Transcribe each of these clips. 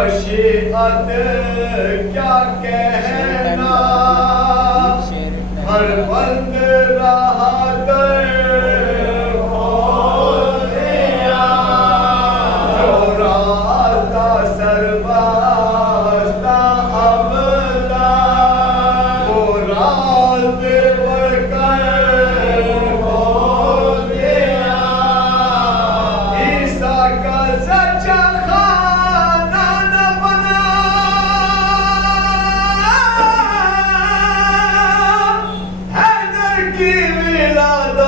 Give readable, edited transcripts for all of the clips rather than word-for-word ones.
مشیت کیا کہنا ہر بند رہا در کھولیا جو راستہ سربستہ ابدا وہ راست بڑھ کر کھول دیا عیسیٰ کا سچا خاندان بنا حیدر کی ولادت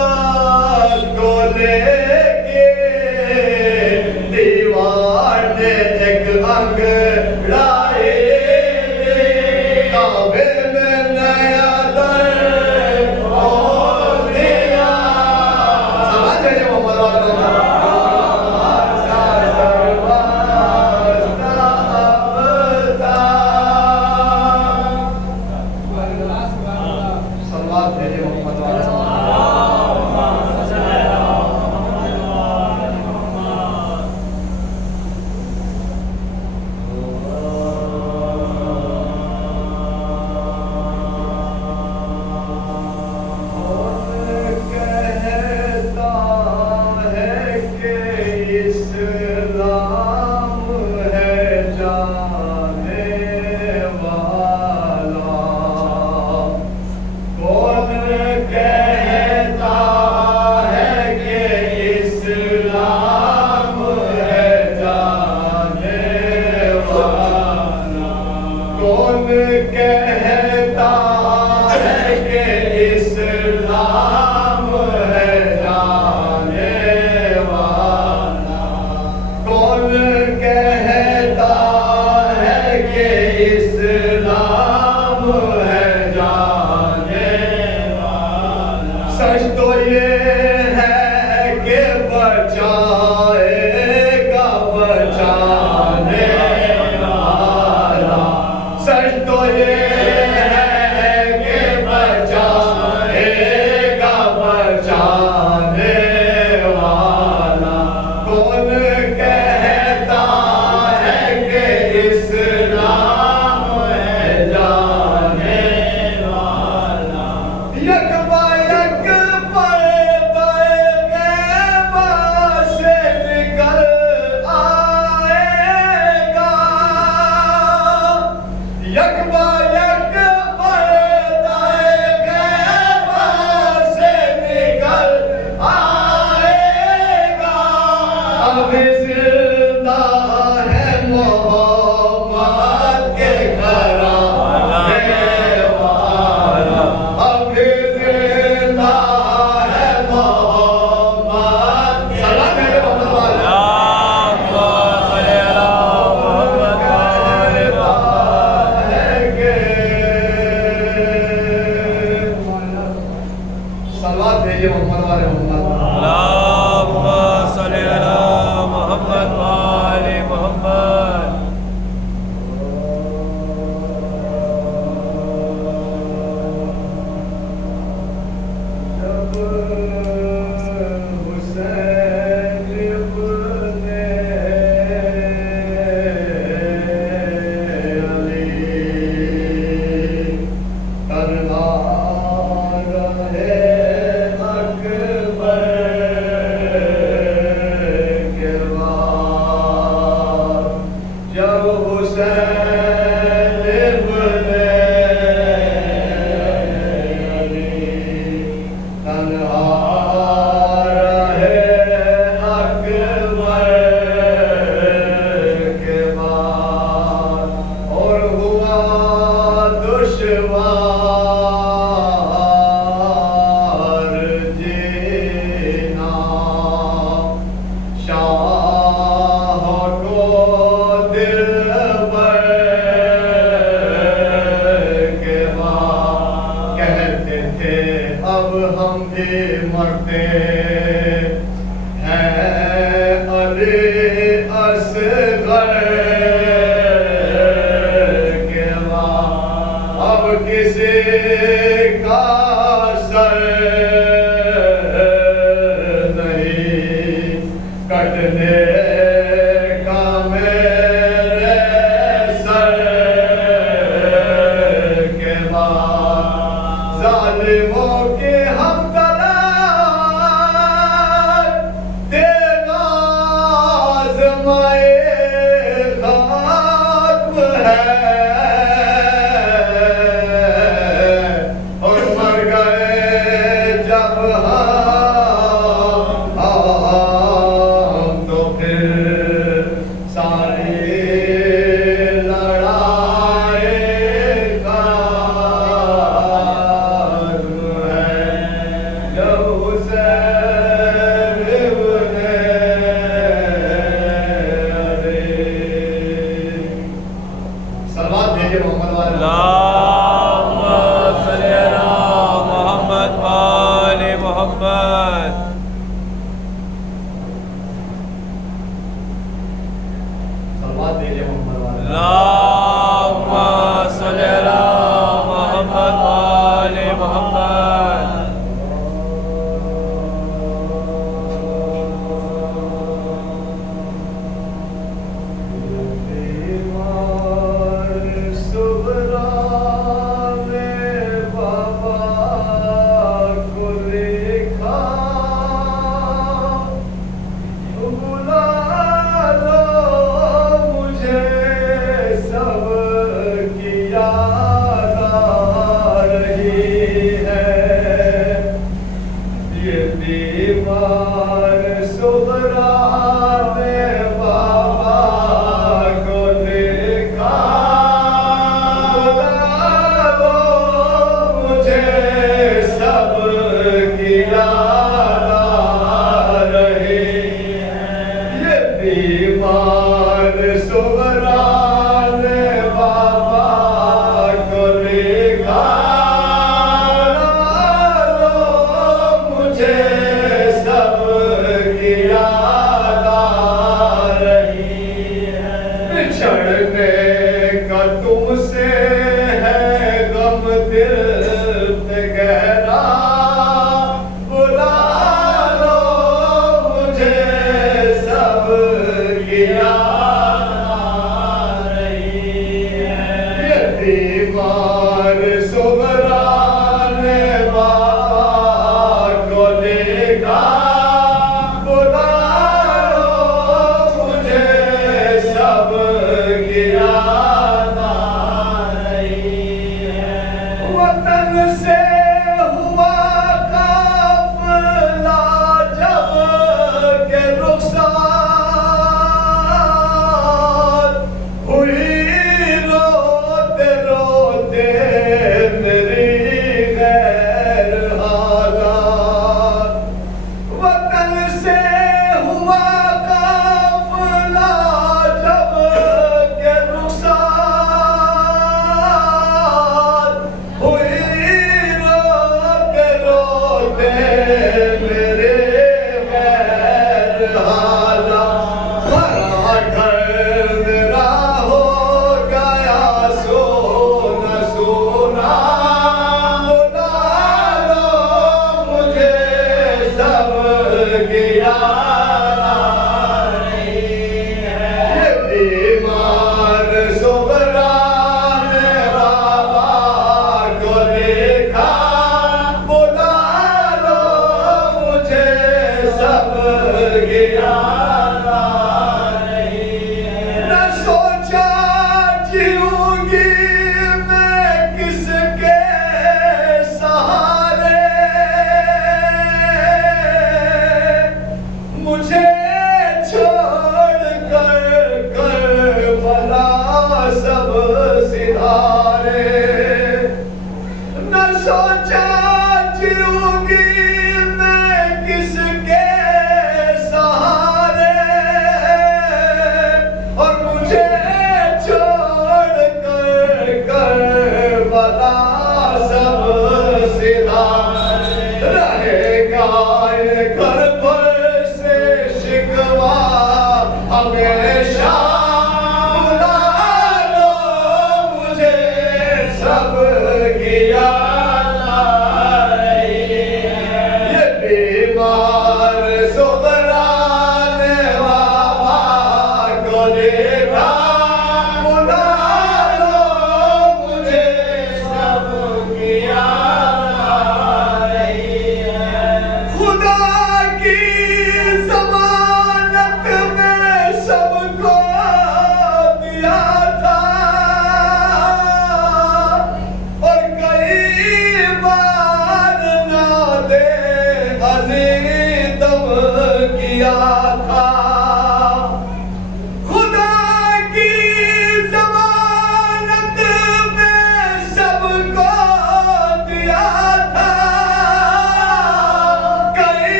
کو لے کے دیوار نے ایک انگڑائی کعبے میں نیا در کھول دیا سمجھ رہے جو محمد صلوات بھیجے محمد کہتا ہے کہ اسلام ہے جانے والا کون کہتا ہے کہ اسلام ہے جانے والا کون کہتا ہے کہ اسلام ہے جانے والا کون کہتا ہے کہ اسلام ہے جانے والا سچ تو یہ ہے کہ بچائے گا بچانے والا سچ تو یہ ہے کہ بچائے گا بچانے والا کون کہتا ہے کہ اسلام ہے جانے والا یک با یک پردہ غیب سے نکل آئے گا یک با یک پردہ غیب سے نکل آئے گا اب زندہ ہے محمد کے گھرانے والا اب زندہ ہے محمد سلام ہے محمد والا صلوات بھیجیے محمد والے محمد اللهم صل على محمد وآل محمد جب حسین ابن علی تنہا رہے اکبر کے بعد جب حسین ابن علی تنہا رہے اکبر کے بعد اور ہوا دشوار جینا شاہ کو دلبر کے بعد کہتے تھے اب ہم بھی مرتے ہیں علی اصغر کے بعد اب کسی کا سر نہیں کٹنے کا میرے اور مر گئے جب ہم تو پھر ساری لڑائی کا ہے جو حسین ابن علی۔ سلوات بھیجے محمد والے۔ اللہم صلی علی محمد وآل محمد۔ سلوات بھیجے محمد والے۔ اللہم صلی علی محمد وآل محمد۔ بیمار صغرا میں بابا کو لکھا، بلا لو مجھے سب کی یاد آ رہی ہے۔ یہ بیمار صغرا میں بابا کو لکھا، بلا لو مجھے سب کی یاد آ رہی ہے۔ یہ بیمار صغرا نے بابا کو لکھا، بلا لو مجھے سب کی یاد آ رہی ہے۔ بچھڑنے کا تم سے ہے غم دل پہ گہرا، بلا لو مجھے سب کی یاد آ رہی ہے۔ یہ بیمار صغرا نے بابا کو لکھا، بلا لو مجھے سب کی یاد آ رہی ہے۔ وطن سے ہوا قافلہ جب کہ رخصار ہوئی، روتے روتے میری غیر حالات۔ وطن سے ہوا قافلہ جب کہ رخصار ہوئی، روتے روتے میرے غیر حالات۔ بھرا گھر میرا ہو گیا سونا سونا، بلا لو مجھے سب کی یاد آ رہی ہے۔ یہ بیمار صغرا نے بابا کو لکھا، بلا لو مجھے سب کی یاد آ رہی ہے۔ نہ سوچا جیوں گی میں کس کے سہارے، مجھے چھوڑ کر کربلا سب سدھارے۔ نہ سوچا جیوں گی میں کس کے سہارے، اور مجھے چھوڑ کر کربلا سب سدھارے۔ رہے گا یہ گھر پر سے شکوا ہمیشہ، بلا لو مجھے سب کی یاد آ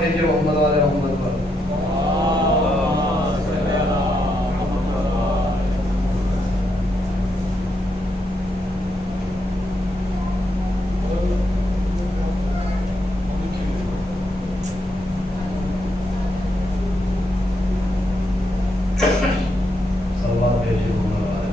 بھیجے محمد والے محمد پر. صلوات بھیجے محمد والے.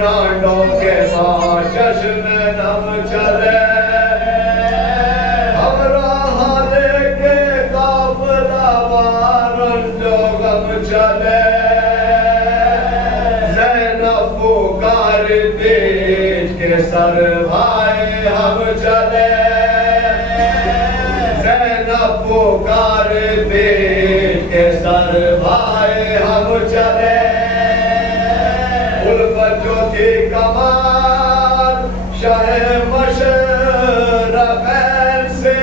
رانڈوں کے بعد چشم نم چلے ہمراہ لے کے قافلہ وارن جو غم چلے زینب پکارتی کے سر بھائی ہم چلے زینب پکارتی کے سر بھائی ہم چلے جو تھی کمال شاہ مشرقین سے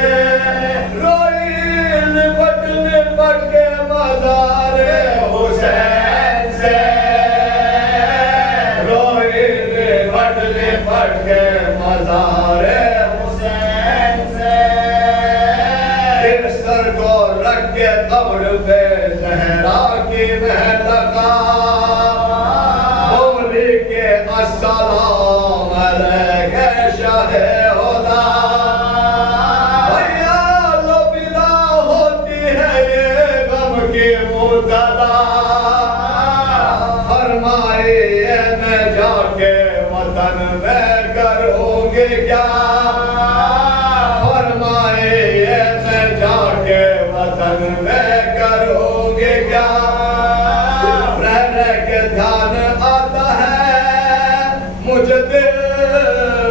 روئی لپٹ کے مزار حسین سے روئی لپٹ کے مزار حسین سے پھر سر کو رکھ کے قبر پہ زہرا کی مہتقا السلام علیکہ شاہ خدا بھیا لو بلا ہوتی ہے یہ غم کی مبتلا فرمائی میں جا کے وطن میں کروں گی کیا فرمائی میں جا کے وطن میں کروں گی کیا رہ کے دھیان آتا ہے مجھے دل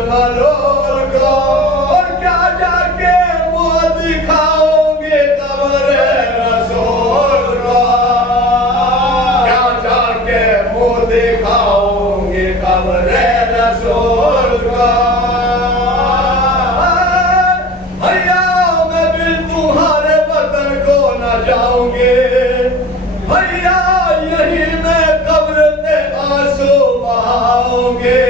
ملول کو اور کیا جا کے منہ دکھاؤں گی قبر رسول کو کیا جا کے منہ دکھاؤں گی قبر رسول کو بھیا میں بھی تمہارے وطن کو نہ جاؤں گی بھیا یہی میں قبر پہ آنسو بہاؤں گی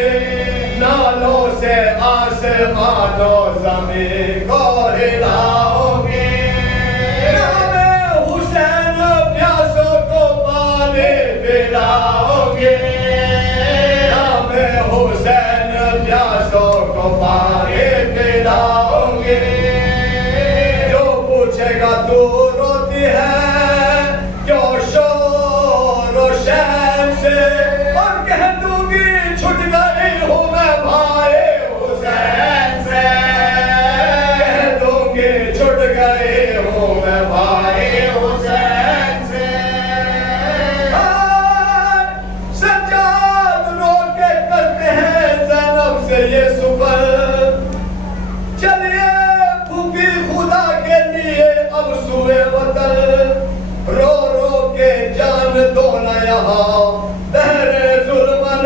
نالوں سے آسمان و زمین کو ہلاؤں گی نام حسین پیاسوں کو پانی پلاؤں گی نام حسین پیاسوں کو پانی پلاؤں گی جو پوچھے گا تو روتی ہے کیوں شور و شیم سے اور کہہ دوں گی چھٹ گئی ہوں میں بھائی حسین سے کہہ دوں گی چھٹ گئی ہوں میں بھائی حسین سے سجاد رو کے کرتے ہیں زینب سے یہ سفر چلیے پھوپھی خدا کے لیے اب سوئے وطن رو رو کے جان دو نہ یہاں دہر ظلمن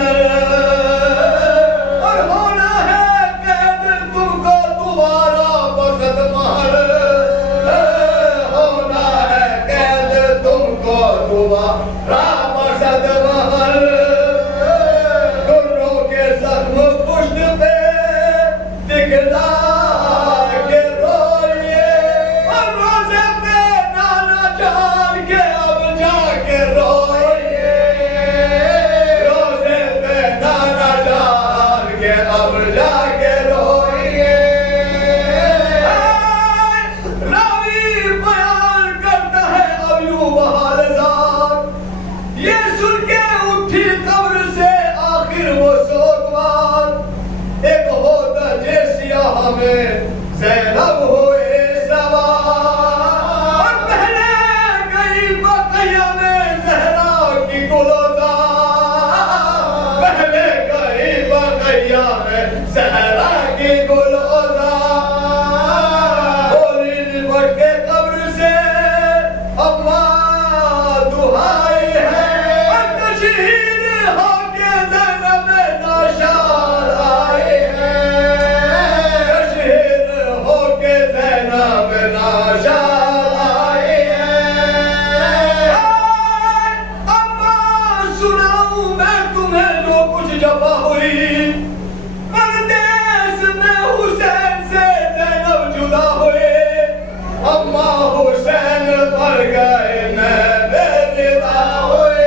اور ہونا ہے قید تم کو دوبارہ بخت محل ہونا ہے قید تم کو دوبارہ بخت محل گروں کے زخم پشت پہ دکھلا کے روئیے اور روزے پہ نانا جان کے اب جا کے روئیے روزے پہ نانا جان کے اب جا کے روئیے راوی بیان کرتا ہے اب یوں بہار ذات یہ سن کے اٹھی اما حسین پر گئے میں بےدا ہوئے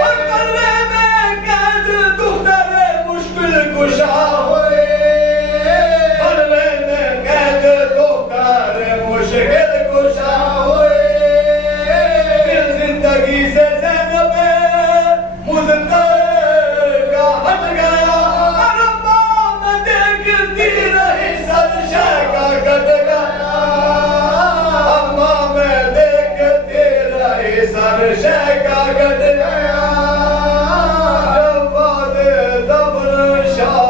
اور کلے میں قید دختر مشکل کشا ہوئے کلے میں قید دختر مشکل کشا ہوئے دل زندگی سے زینب مزدگا ہٹ گیا اور ماں میں دیکھتی رہی سر شہکا کٹ گیا ماں میں دیکھتی رہی سر شہکا کٹ گیا جب بعد دفن شاہ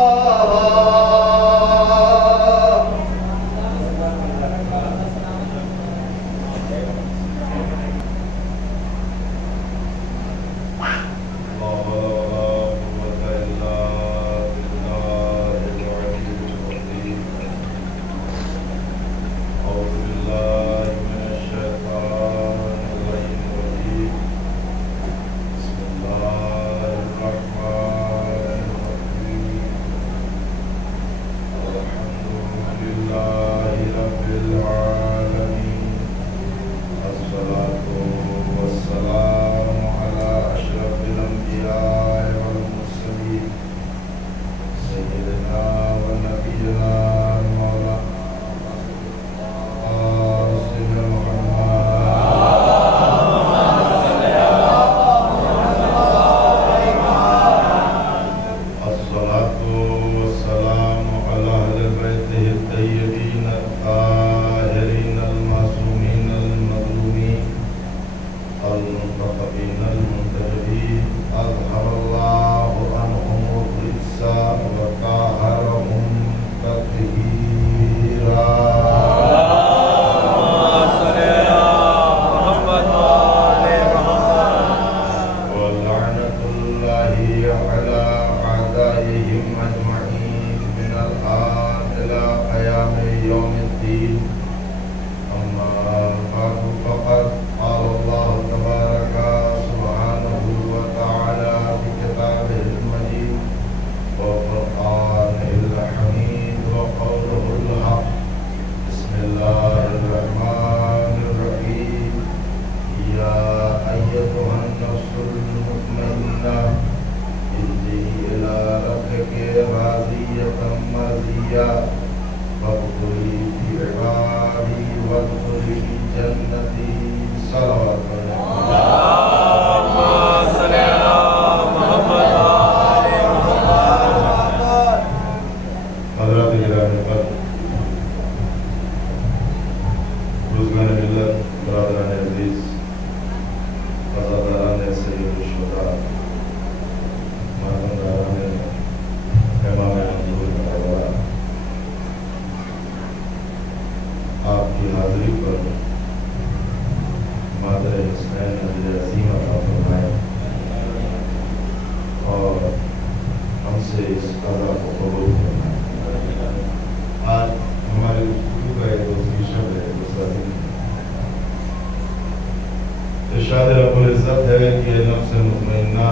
ارشاد رب العزت ہے کہ نفس مطمئنہ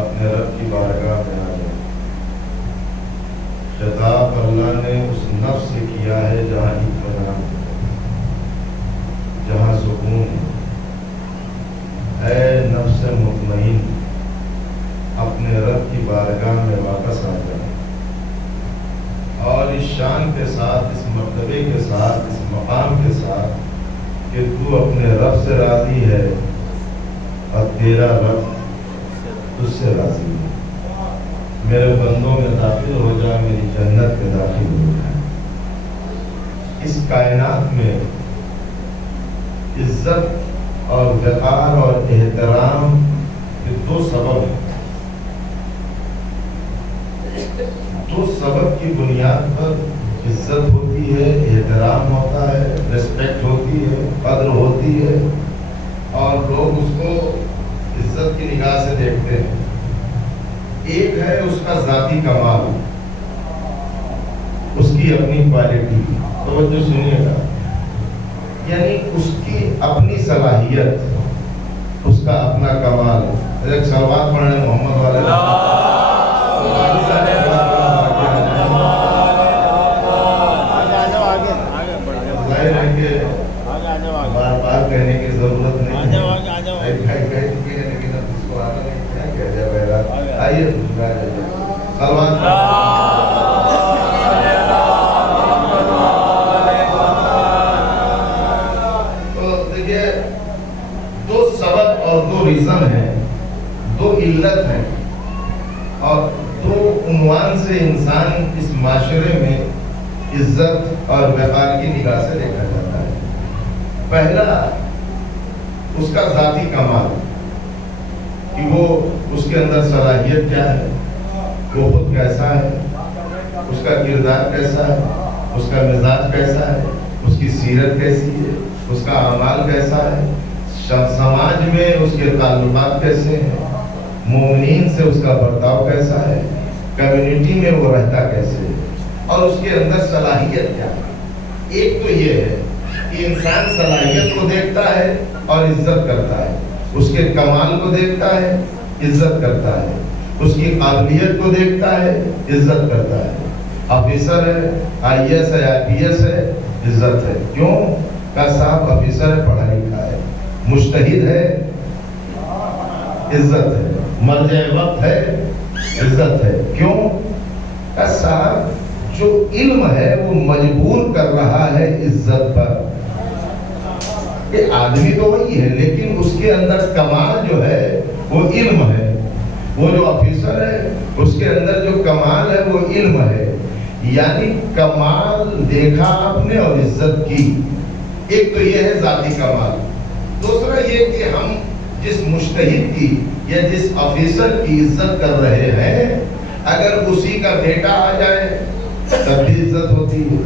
اپنے رب کی بارگاہ میں آ جائے. خطاب اللہ نے اس نفس سے کیا ہے جہاں اطمینان، جہاں سکون. اے نفس مطمئن، اپنے رب کی بارگاہ میں واپس آ جائے اور اس شان کے ساتھ، اس مرتبے کے ساتھ، اس مقام کے ساتھ کہ تو اپنے رب سے راضی ہے اور تیرا رب تجھ سے راضی ہے. میرے بندوں میں داخل ہو جا، میری جنت میں داخل ہو جا. اس کائنات میں عزت اور وقار اور احترام کے دو سبب ہیں. دو سبب کی بنیاد پر عزت ہوتی ہے، احترام ہوتا ہے، ریسپیکٹ ہوتی ہے، قدر ہوتی ہے اور لوگ اس کو عزت کی نگاہ سے دیکھتے ہیں. ایک ہے اس کا ذاتی کمال، اس کی اپنی کوالٹی. توجہ سنیے گا، یعنی اس کی اپنی صلاحیت، اس کا اپنا کمال. ایک صلوات پڑھنے محمد والے ظاہر ہے کہ بار بار کہنے کی ضرورت نہیں ہے، کہہ چکے ہیں لیکن اب اس کو آنا نہیں کیا کہہ جائے بہرحال آئیے تو دیکھیے دو سبب اور دو ریزن ہیں، دو علت ہیں اور دو عنوان سے انسان اس معاشرے میں عزت اور وقار کی نگاہ سے دیکھا جاتا ہے۔ پہلا اس کا ذاتی کمال، کہ وہ اس کے اندر صلاحیت کیا ہے، وہ خود کیسا ہے، اس کا کردار کیسا ہے، اس کا مزاج کیسا ہے، اس کی سیرت کیسی ہے، اس کا اعمال کیسا ہے، سماج میں اس کے تعلقات کیسے ہیں، مومنین سے اس کا برتاؤ کیسا ہے، کمیونٹی میں وہ رہتا کیسے ہے، اور اس کے اندر صلاحیت کیا ہے۔ ایک تو یہ ہے کہ انسان صلاحیت کو دیکھتا ہے اور عزت کرتا ہے، اس کے کمال کو دیکھتا ہے، عزت کرتا ہے، اس کی قابلیت کو دیکھتا ہے، عزت کرتا ہے۔ آفیسر ہے، آئی ایس ہے، آئی پی ایس ہے، عزت ہے۔ کیوں؟ کہ صاحب آفیسر ہے، پڑھا لکھا ہے، مجتہد ہے، عزت ہے، مرجع وقت ہے، عزت ہے۔ کیوں؟ کہ صاحب جو علم ہے وہ مجبور کر رہا ہے عزت پر۔ یہ آدمی تو وہی ہے لیکن اس کے اندر کمال جو ہے وہ علم ہے۔ وہ جو آفیسر ہے اس کے اندر جو کمال ہے وہ علم ہے، یعنی کمال دیکھا آپ نے اور عزت کی۔ ایک تو یہ ہے ذاتی کمال، دوسرا یہ کہ ہم جس مجتہد کی یا جس آفیسر کی عزت کر رہے ہیں اگر اسی کا بیٹا آ جائے تب بھی عزت ہوتی ہے۔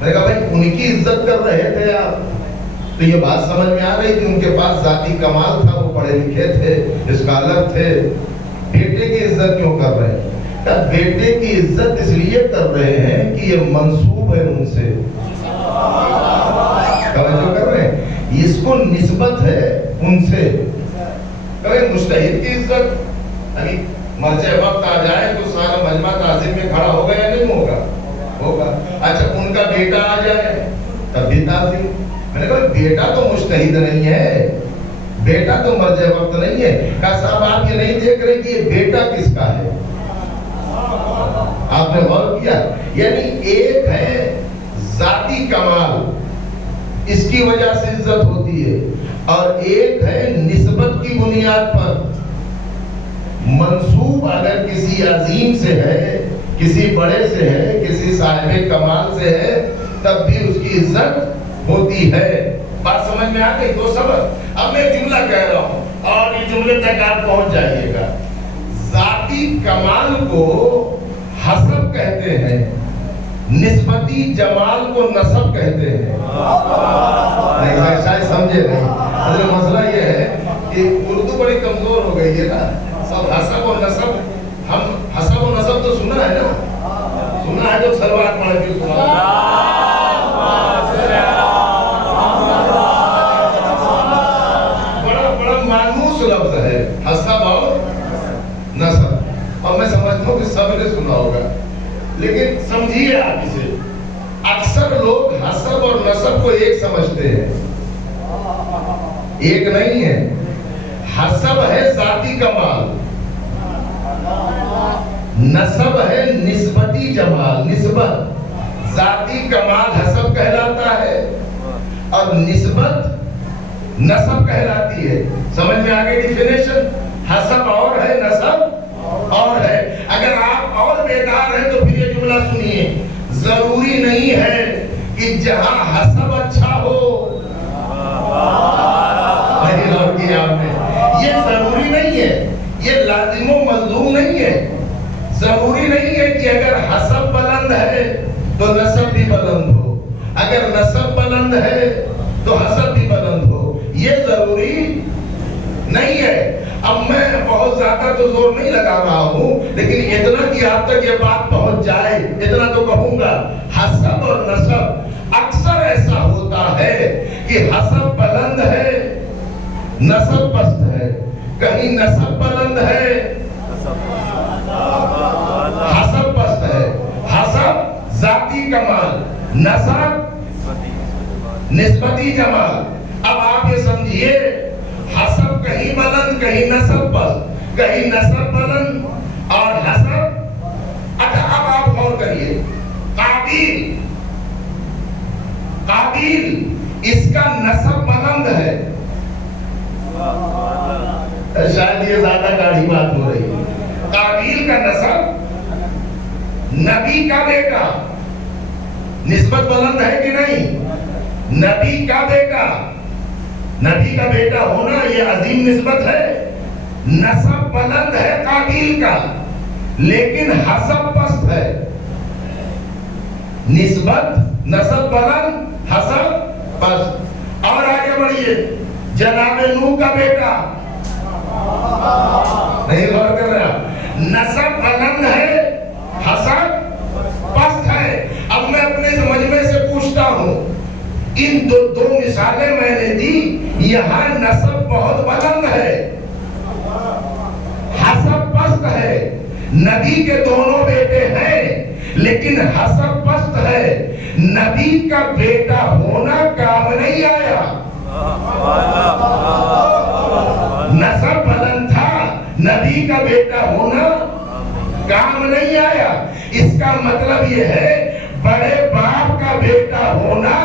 میں نے کہا بھائی ان کی عزت کر رہے تھے آپ، تو یہ بات سمجھ میں آ رہی کہ ان کے پاس ذاتی کمال تھا، وہ پڑھے لکھے تھے، اسکالر تھے، بیٹے کی عزت کیوں کر رہے ہیں؟ کہ بیٹے کی عزت اس لیے کر رہے ہیں کہ یہ منسوب ہے ان سے، توجہ کر رہے ہیں، اس کو نسبت ہے ان سے۔ کبھی مجتہد کی عزت ابھی مرجع وقت آ جائے تو سارا مجمع تعظیم میں کھڑا ہوگا یا نہیں ہوگا؟ ہوگا۔ اچھا ان کا بیٹا آ جائے تب بھی تعظیم۔ میں نے کہا بیٹا تو مجتہد نہیں ہے، بیٹا تو مرجع وقت نہیں ہے۔ کہا صاحب آپ یہ نہیں دیکھ رہے کہ یہ بیٹا کس کا ہے؟ آپ نے غور کیا؟ یعنی ایک ہے ذاتی کمال، اس کی وجہ سے عزت ہوتی ہے، اور ایک ہے نسبت کی بنیاد پر۔ منسوب اگر کسی عظیم سے ہے، کسی بڑے سے ہے، کسی صاحب کمال سے ہے تب بھی اس کی عزت ہوتی ہے۔ بات سمجھ میں آ گئی؟ دو سبب۔ اب میں جملہ کہہ رہا ہوں اور یہ جملے تک آپ پہنچ جائیے گا۔ ذاتی کمال کو حسب کہتے ہیں، نسبتی جمال کو نسب کہتے ہیں۔ نہیں شاید سمجھے نہیں۔ اصل مسئلہ یہ ہے کہ اردو بڑی کمزور ہو گئی ہے نا، سب حسب اور نسب، ہم حسب و نسب تو سنا ہے نا، سنا ہے، جو سلوات پڑھ کے سنا بڑا مانوس لفظ ہے حسب اور نسب، اور میں سمجھتا ہوں کہ سب نے سنا ہوگا، لیکن سمجھیے آپ اسے۔ اکثر لوگ حسب اور نسب کو ایک سمجھتے ہیں، ایک نہیں ہے۔ حسب ہے ذاتی کمال، نسب ہے نسبتی جمال، نسبت۔ ذاتی کمال حسب کہلاتا ہے اور نسبت نسب کہلاتی ہے۔ سمجھ میں آگے ڈیفینیشن؟ حسب اور ہے، نسب اور ہے۔ اگر آپ اور بیدار ہیں تو پھر یہ جملہ سنیے، ضروری نہیں ہے کہ جہاں حسب اچھا ہو، نہیں غور کیا آپ نے، یہ ضروری نہیں ہے، یہ لازم و ملزوم نہیں ہے۔ ضروری نہیں ہے کہ اگر حسب بلند ہے تو نسب بھی بلند ہو، اگر نسب بلند ہے تو حسب بھی بلند ہو، یہ ضروری نہیں ہے۔ اب میں بہت زیادہ تو زور نہیں لگا رہا ہوں، لیکن اتنا کہ آپ تک یہ بات پہنچ جائے اتنا تو کہوں گا۔ حسب اور نسب اکثر ایسا ہوتا ہے کہ حسب بلند ہے، نسب پست ہے، کہیں نسب بلند ہے، حسب پست ہے۔ حسب ذاتی کمال، نسب نسبتی جمال. اب آپ یہ سمجھیے حسب کہیں بلند کہیں نسب پست، کہیں نسب بلند اور حسب. اچھا اب آپ غور کریے، قابیل اس کا نسب بلند ہے. شاید یہ زیادہ گاڑی بات ہو رہی ہے. قابیل کا نسب نبی کا بیٹا، نسبت بلند ہے کہ نہیں؟ نبی کا بیٹا، نبی کا بیٹا ہونا یہ عظیم نسبت ہے. نسب بلند ہے قابیل کا لیکن حسب پست ہے. نسبت نسب بلند حسب پست. اور آگے بڑھیے، جناب نوح کا بیٹا، نہیں غور کر رہا، نسب بلند ہے حسب پست ہے. اب میں اپنے مجمع سے پوچھتا ہوں، ان دو مثالیں میں نے دی، یہاں نسب بہت بلند ہے، حسب پست ہے. نبی کے دونوں بیٹے ہیں لیکن حسب پست ہے. نبی کا بیٹا ہونا کام نہیں آیا. نسب بلند تھا، نبی کا بیٹا ہونا کام نہیں آیا. اس کا مطلب یہ ہے بڑے باپ کا بیٹا ہونا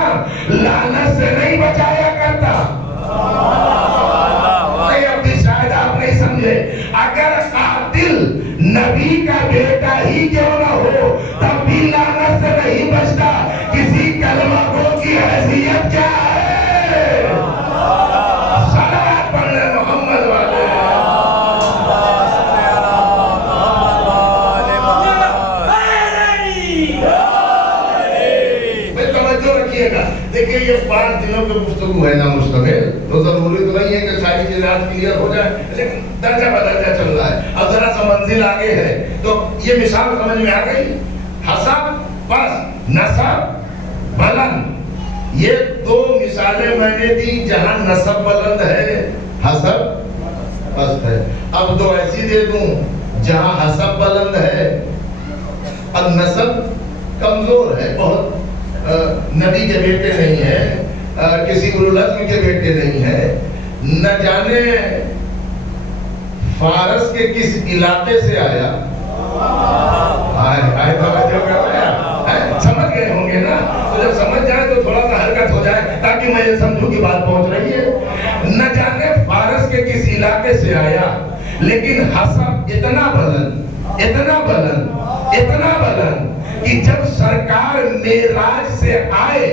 لعنت سے نہیں بچایا کرتا. اب بھی شاید آپ نہیں سمجھے. اگر قاتل نبی کا بیٹا ہی کیوں نہ ہو تب بھی لعنت سے نہیں بچتا. کسی کلمہ گو کی حیثیت کیا ہے؟ صلوات پڑھنے محمد والے. دیکھیں یہ 5 دنوں کے گفتگو ہے نا مشتمل، تو ضروری تو نہیں ہے کہ ساری چیزیں آج کلیئر ہو جائیں، لیکن درجہ بدرجہ چل رہا ہے. اب ذرا سا منزل آگے ہے تو یہ مثال سمجھ میں آ گئی. حسب پست، نسب بلند، یہ 2 مثالیں میں نے دی جہاں نسب بلند ہے حسب پست ہے. اب 2 ایسی دے دوں جہاں حسب بلند ہے اور نسب کمزور ہے بہت. نبی کے بیٹے نہیں ہیں، کسی اولوالعزم کے بیٹے نہیں ہیں. نہ جانے فارس کے کس علاقے سے آیا. سمجھ گئے ہوں گے نا؟ تو جب سمجھ جائے تو تھوڑا سا حرکت ہو جائے تاکہ میں یہ سمجھوں کہ بات پہنچ رہی ہے. نہ جانے فارس کے کس علاقے سے آیا لیکن حسب اتنا بلند، اتنا بلند، اتنا بلند کہ جب سرکار معراج سے آئے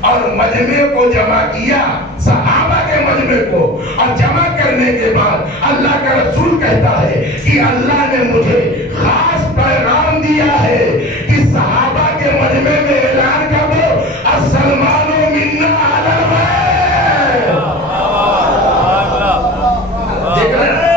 اور مجمع کو جمع کیا، صحابہ کے مجمع کو، اور جمع کرنے کے بعد اللہ کا رسول کہتا ہے کہ اللہ نے مجھے خاص پیغام دیا ہے کہ صحابہ کے مجمع میں اعلان کرو السلمان منا علی البیت. دیکھ رہے ہیں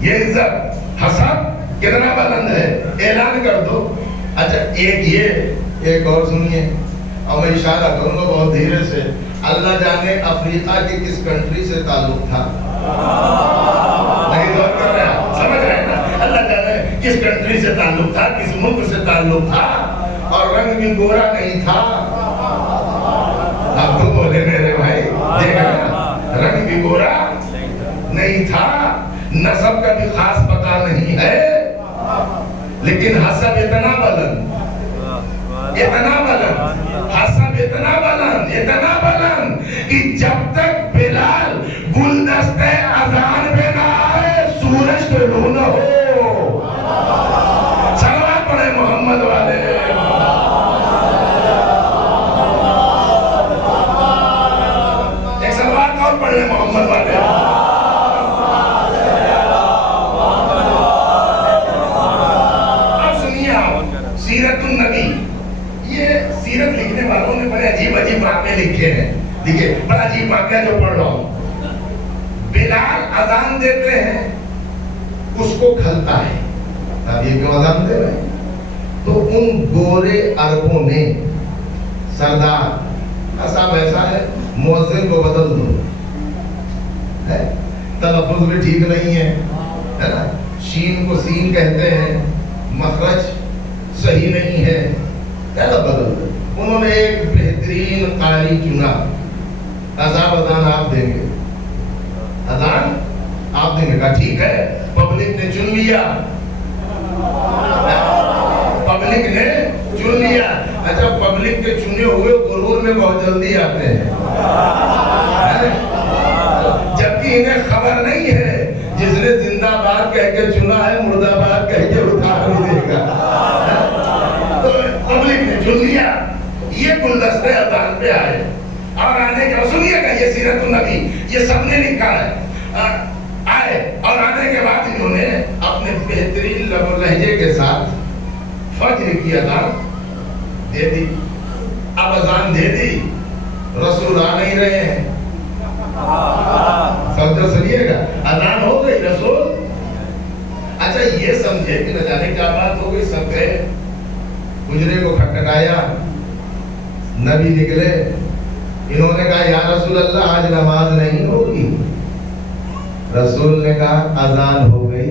یہ عزت حسب کتنا بلند ہے. اعلان کر دو. اچھا ایک اور سنیے اور میں اشارہ کروں گا بہت دھیرے سے. اللہ جانے افریقہ کے کس کنٹری سے تعلق تھا؟ نہیں غور کر رہے ہیں، سمجھ رہے ہیں نا؟ اللہ جانے کس کنٹری سے تعلق تھا، کس ملک سے تعلق تھا، اور رنگ بھی گورا نہیں تھا. آپ تو بولے میرے بھائی، دیکھا رنگ بھی گورا نہیں تھا، نسب کا بھی خاص پتہ نہیں ہے، لیکن حسب اتنا بلند، اتنا بلند، حسب اتنا بلند، اتنا بلند کہ جب تک بلال گلدستے اذان پہ نہ آئے سورج طلوع نہ ہو. صلوات پڑھے محمد والے. ایک صلوات اور پڑھے محمد والے. سیرت النبی، یہ سیرت لکھنے والوں نے بڑے عجیب عجیب واقعے لکھے ہیں. دیکھیے بڑا عجیب واقعہ جو پڑھ رہا ہوں. بلال اذان دیتے ہیں، اس کو کھلتا ہے. اب یہ کیوں اذان دے رہے ہیں؟ تو ان گورے عربوں نے سردار صاحب ایسا ہے مؤذن کو بدل دو. تلفظ بھی ٹھیک نہیں ہے نا، شین کو سین کہتے ہیں، مخرج صحیح نہیں ہے، کیا بدل دے۔ انہوں نے ایک بہترین قاری چنا، اذان آپ دیں گے، اذان آپ دیں گے، کہا ٹھیک ہے، پبلک نے چن لیا، پبلک نے چن لیا۔ اچھا پبلک کے چنے ہوئے غرور میں بہت جلدی آتے ہیں، جبکہ انہیں خبر نہیں ہے جس نے زندہ باد کہہ کے چنا ہے مردہ باد کہہ کے اٹھا بھی دے گا۔ تو پبلک نے چن لیا، یہ گلدستے اذان پہ آئے، اور آنے کے بعد سنیے گا، یہ سیرت النبی یہ سب نے لکھا ہے، آئے اور آنے کے بعد انہوں نے اپنے بہترین لب و لہجے کے ساتھ فجر کی اذان دے دی۔ اب اذان دے دی، رسول آ نہیں رہے ہیں، سمجھو سنیے گا، اذان ہو گئی، رسول اچھا یہ سمجھے کہ نہ جانے کیا بات ہو گئی، سب گئے، حجرے کو کھٹکھٹایا، نبی نکلے، انہوں نے کہا یا رسول اللہ آج نماز نہیں ہوگی، رسول نے کہا اذان ہو گئی۔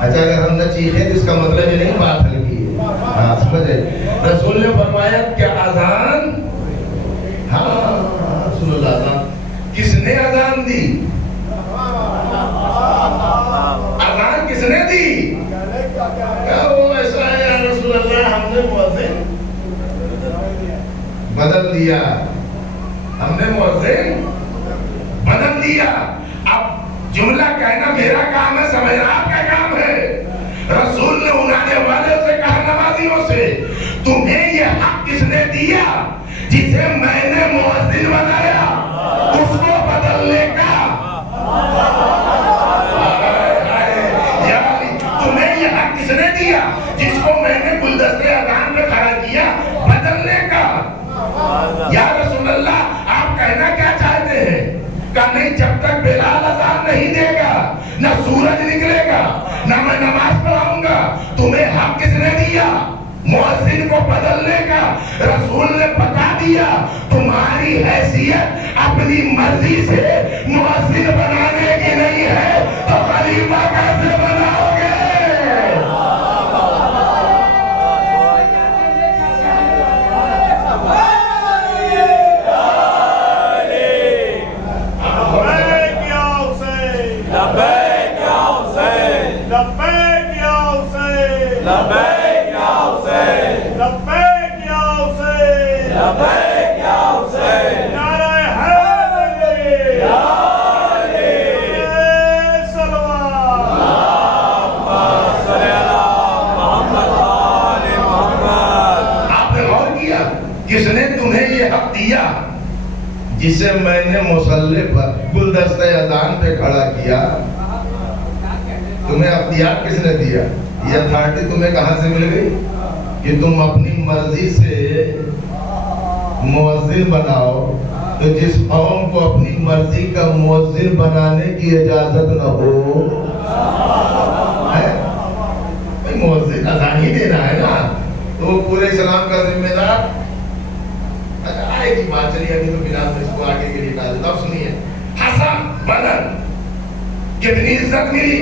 اچھا اگر ہم نہ چیخیں تو اس کا مطلب یہ نہیں بات حل کی ہے، ہاں سمجھے، رسول نے فرمایا کیا اذان، ہاں رسول اللہ اذان، کس نے اذان دی، اذان کس نے دی، کیا وہ ایسا ہے یا رسول اللہ ہم نے مؤذن بدل دیا، ہم نے مؤذن بدل دیا۔ اب جملہ کہنا میرا کام ہے، سمجھنا آپ کا کام ہے۔ رسول نے انانے والے سے کہا نمازیوں سے تمہیں یہ حق کس نے دیا جسے میں نے مؤذن بنایا اس کو بدلنے کا، تمہیں یہ حق کس نے دیا جس کو میں نے گلدستے اذان میں کھڑا کیا بدلنے کا۔ یا رسول اللہ آپ کہنا کیا چاہتے ہیں؟ کہا نہیں، جب تک بلال اذان نہیں دے گا نہ سورج نکلے گا نہ میں نماز پڑھاؤں گا۔ تمہیں حق کس نے دیا مؤذن کو بدلنے کا؟ رسول نے بتا دیا تمہاری حیثیت اپنی مرضی سے مؤذن بنانے کی نہیں ہے تو خلیفہ کیسے بناؤ گے؟ کس نے تمہیں یہ حق دیا جسے میں نے مصلی پر گلدستہ اذان پہ کھڑا کیا؟ تمہیں اختیار کس نے دیا؟ یہ اتھارٹی تمہیں کہاں سے مل گئی کہ تم اپنی مرضی سے مؤذن بناؤ؟ تو جس قوم کو اپنی مرضی کا مؤذن بنانے کی اجازت نہ ہو، مؤذن اذان ہی دینا ہے نا، تو وہ پورے اسلام کا ذمہ دار۔ آئے کی بات چلی ابھی تو بلال میں اس کو آگے کے لیے ڈال دیتا ہوں، سنیے۔ حسن بدن کتنی عزت ملی،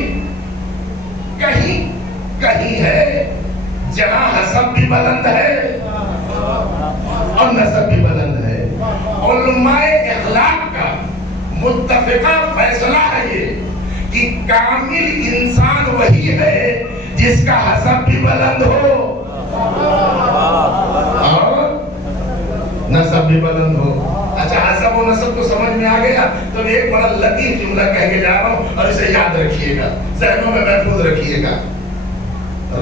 کہیں کہیں ہے جہاں حسب بھی بلند ہے اور نسب بھی بلند ہے۔ علماء اخلاق کا متفقہ فیصلہ ہے یہ کہ کامل انسان وہی ہے جس کا حسب بھی بلند ہو اور نسب بھی بلند ہو۔ اچھا حسب و نسب کو سمجھ میں آ گیا تو ایک بڑا لطیف جملہ کہہ کے جا رہا ہوں اور اسے یاد رکھیے گا، ذہنوں میں محفوظ رکھیے گا۔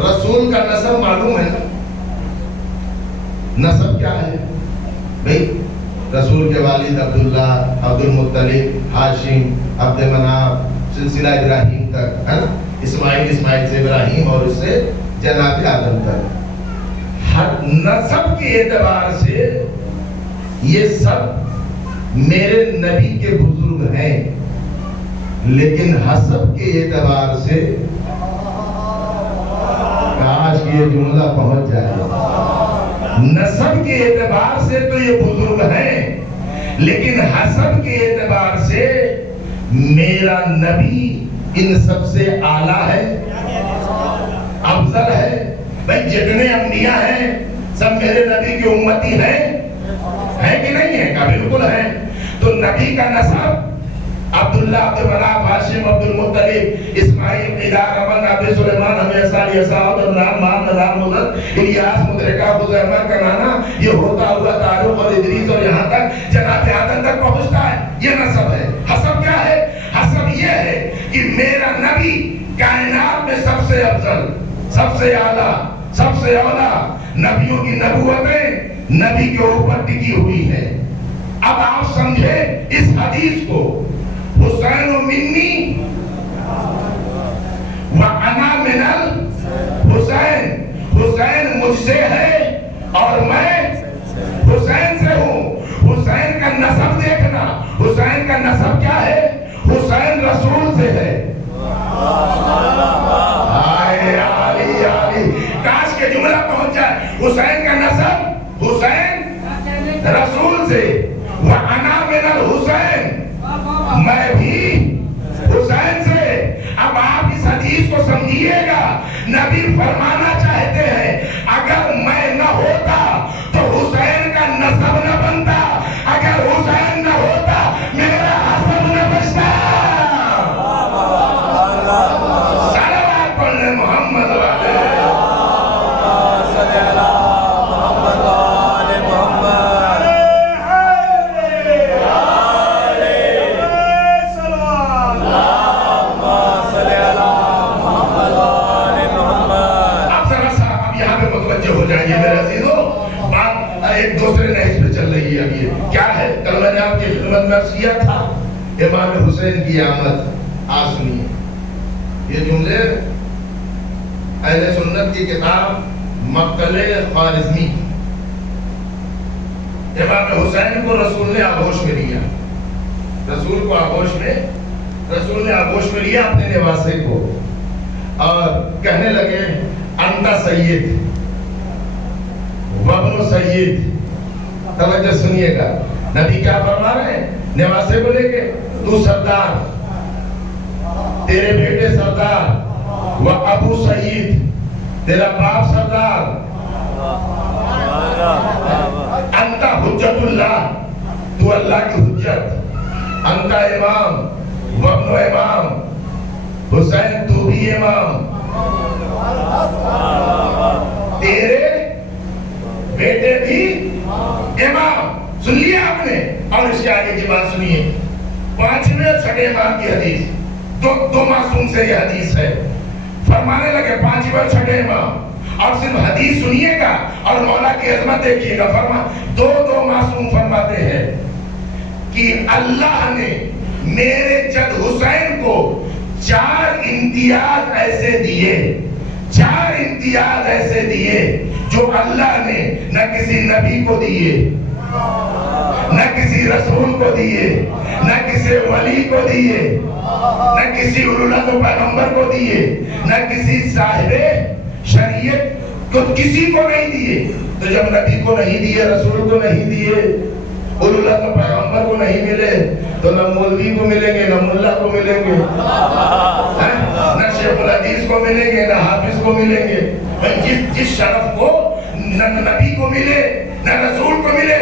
رسول کا نسب معلوم ہے نا، نسب کیا ہے بھئی؟ رسول کے والد عبداللہ، عبد المطلب، ہاشم، عبد مناف، سلسلہ ابراہیم تک ہے نا، اسماعیل سے ابراہیم اور اس سے جناب آدم تک۔ ہر نسب کے اعتبار سے یہ سب میرے نبی کے بزرگ ہیں، لیکن حسب کے اعتبار سے کاش یہ جملہ پہنچ جائے، نسب کے اعتبار سے تو یہ بزرگ ہیں لیکن حسب کے اعتبار سے میرا نبی ان سب سے اعلیٰ ہے، افضل ہے؟ بھائی جتنے انبیاء ہیں سب میرے نبی کی امتی ہیں کہ نہیں ہے؟ کہ بالکل ہیں۔ تو نبی کا نسب عبداللہ، عبدالمناف، ہاشم، عبدالمطلب، اسماعیل، قیدار، امن، ابی سلیمان، ہمیشہ، یساع، عمران، مان، نظام، مدد، الیاس، مدرکہ، خزیمہ، کنانا، یہ ہوتا ہوا تعلق اور ادریس اور یہاں تک جناب آدم تک پہنچتا ہے۔ یہ نسب ہے۔ حسب کیا ہے؟ حسب یہ ہے کہ میرا نبی کائنات میں سب سے افضل، سب سے اعلیٰ، سب سے اولیٰ، نبیوں کی نبوتیں نبی کے اوپر ٹکی ہوئی ہیں۔ اب آپ سمجھے اس حدیث کو، حسین منی وَأَنَا مِنَ الحسین، حسین مجھ سے ہے اور میں حسین سے ہوں۔ حسین کا نسب دیکھنا، حسین کا نسب کیا ہے؟ حسین رسول سے ہے۔ آئے علی علی، کاش کے جملہ پہنچ جائے۔ حسین کا نسب حسین رسول سے، وَأَنَا مِنَ الحسین، میں بھی حسین سے۔ اب آپ اس حدیث کو سمجھیے گا، نبی فرمانا چاہتے ہیں اگر میں نہ ہوتا تو حسین کا نسب نہ بنتا، اگر حسین نہ ہوتا میرا حسب نہ بچتا۔ صلوات پڑھنے محمد والے۔ ایک دوسرے نہج پہ چل رہی ہے۔ اب یہ کیا ہے؟ کل میں نے آپ کی خدمت میں عرض کیا تھا امام حسین کی آمد۔ آج سنیے یہ جملے اہل سنت کی کتاب مقتل خوارزمی، امام حسین کو رسول نے آغوش میں لیا، رسول کو آغوش میں، رسول نے آغوش میں لیا اپنے نواسے کو، اور کہنے لگے انت سید وابن سید۔ توجہ سنیے گا، نبی کیا فرما رہے ہیں نواسے کو لے کے؟ تو سردار، تیرے بیٹے سردار، وہ ابو سعید، تیرا باپ سردار، انت حجت اللہ، تو اللہ کی حجت، انت امام وابن امام، حسین تو بھی امام، تیرے بیٹے بھی امام۔ سن لیا آپ نے؟ اور اس کے آگے کی بات سنیے، پانچویں اور چھٹے امام کی حدیث، دو معصوم سے یہ حدیث ہے۔ فرمانے لگے پانچویں اور چھٹے امام، اور صرف حدیث سنیے گا اور مولا کی عظمت دیکھیے گا۔ دو معصوم فرماتے ہیں کہ اللہ نے میرے جد حسین کو 4 امتیاز ایسے دیے، 4 امتیاز ایسے دیے جو اللہ نے نہ کسی نبی کو دیے، نہ کسی رسول کو دیے، نہ کسی ولی کو دیے، نہ کسی اولوالعزم و پیغمبر کو دیے، نہ کسی صاحب شریعت کو، کسی کو نہیں دیے۔ تو جب نبی کو نہیں دیے، رسول کو نہیں دیے، اولوالعزم و پیغمبر کو نہیں ملے، تو نہ مولوی کو ملیں گے، نہ ملا کو ملیں گے، نہ شیخ الحدیث کو ملیں گے، نہ حافظ کو ملیں گے۔ جس شرف کو نہ نبی کو ملے نہ رسول کو ملے،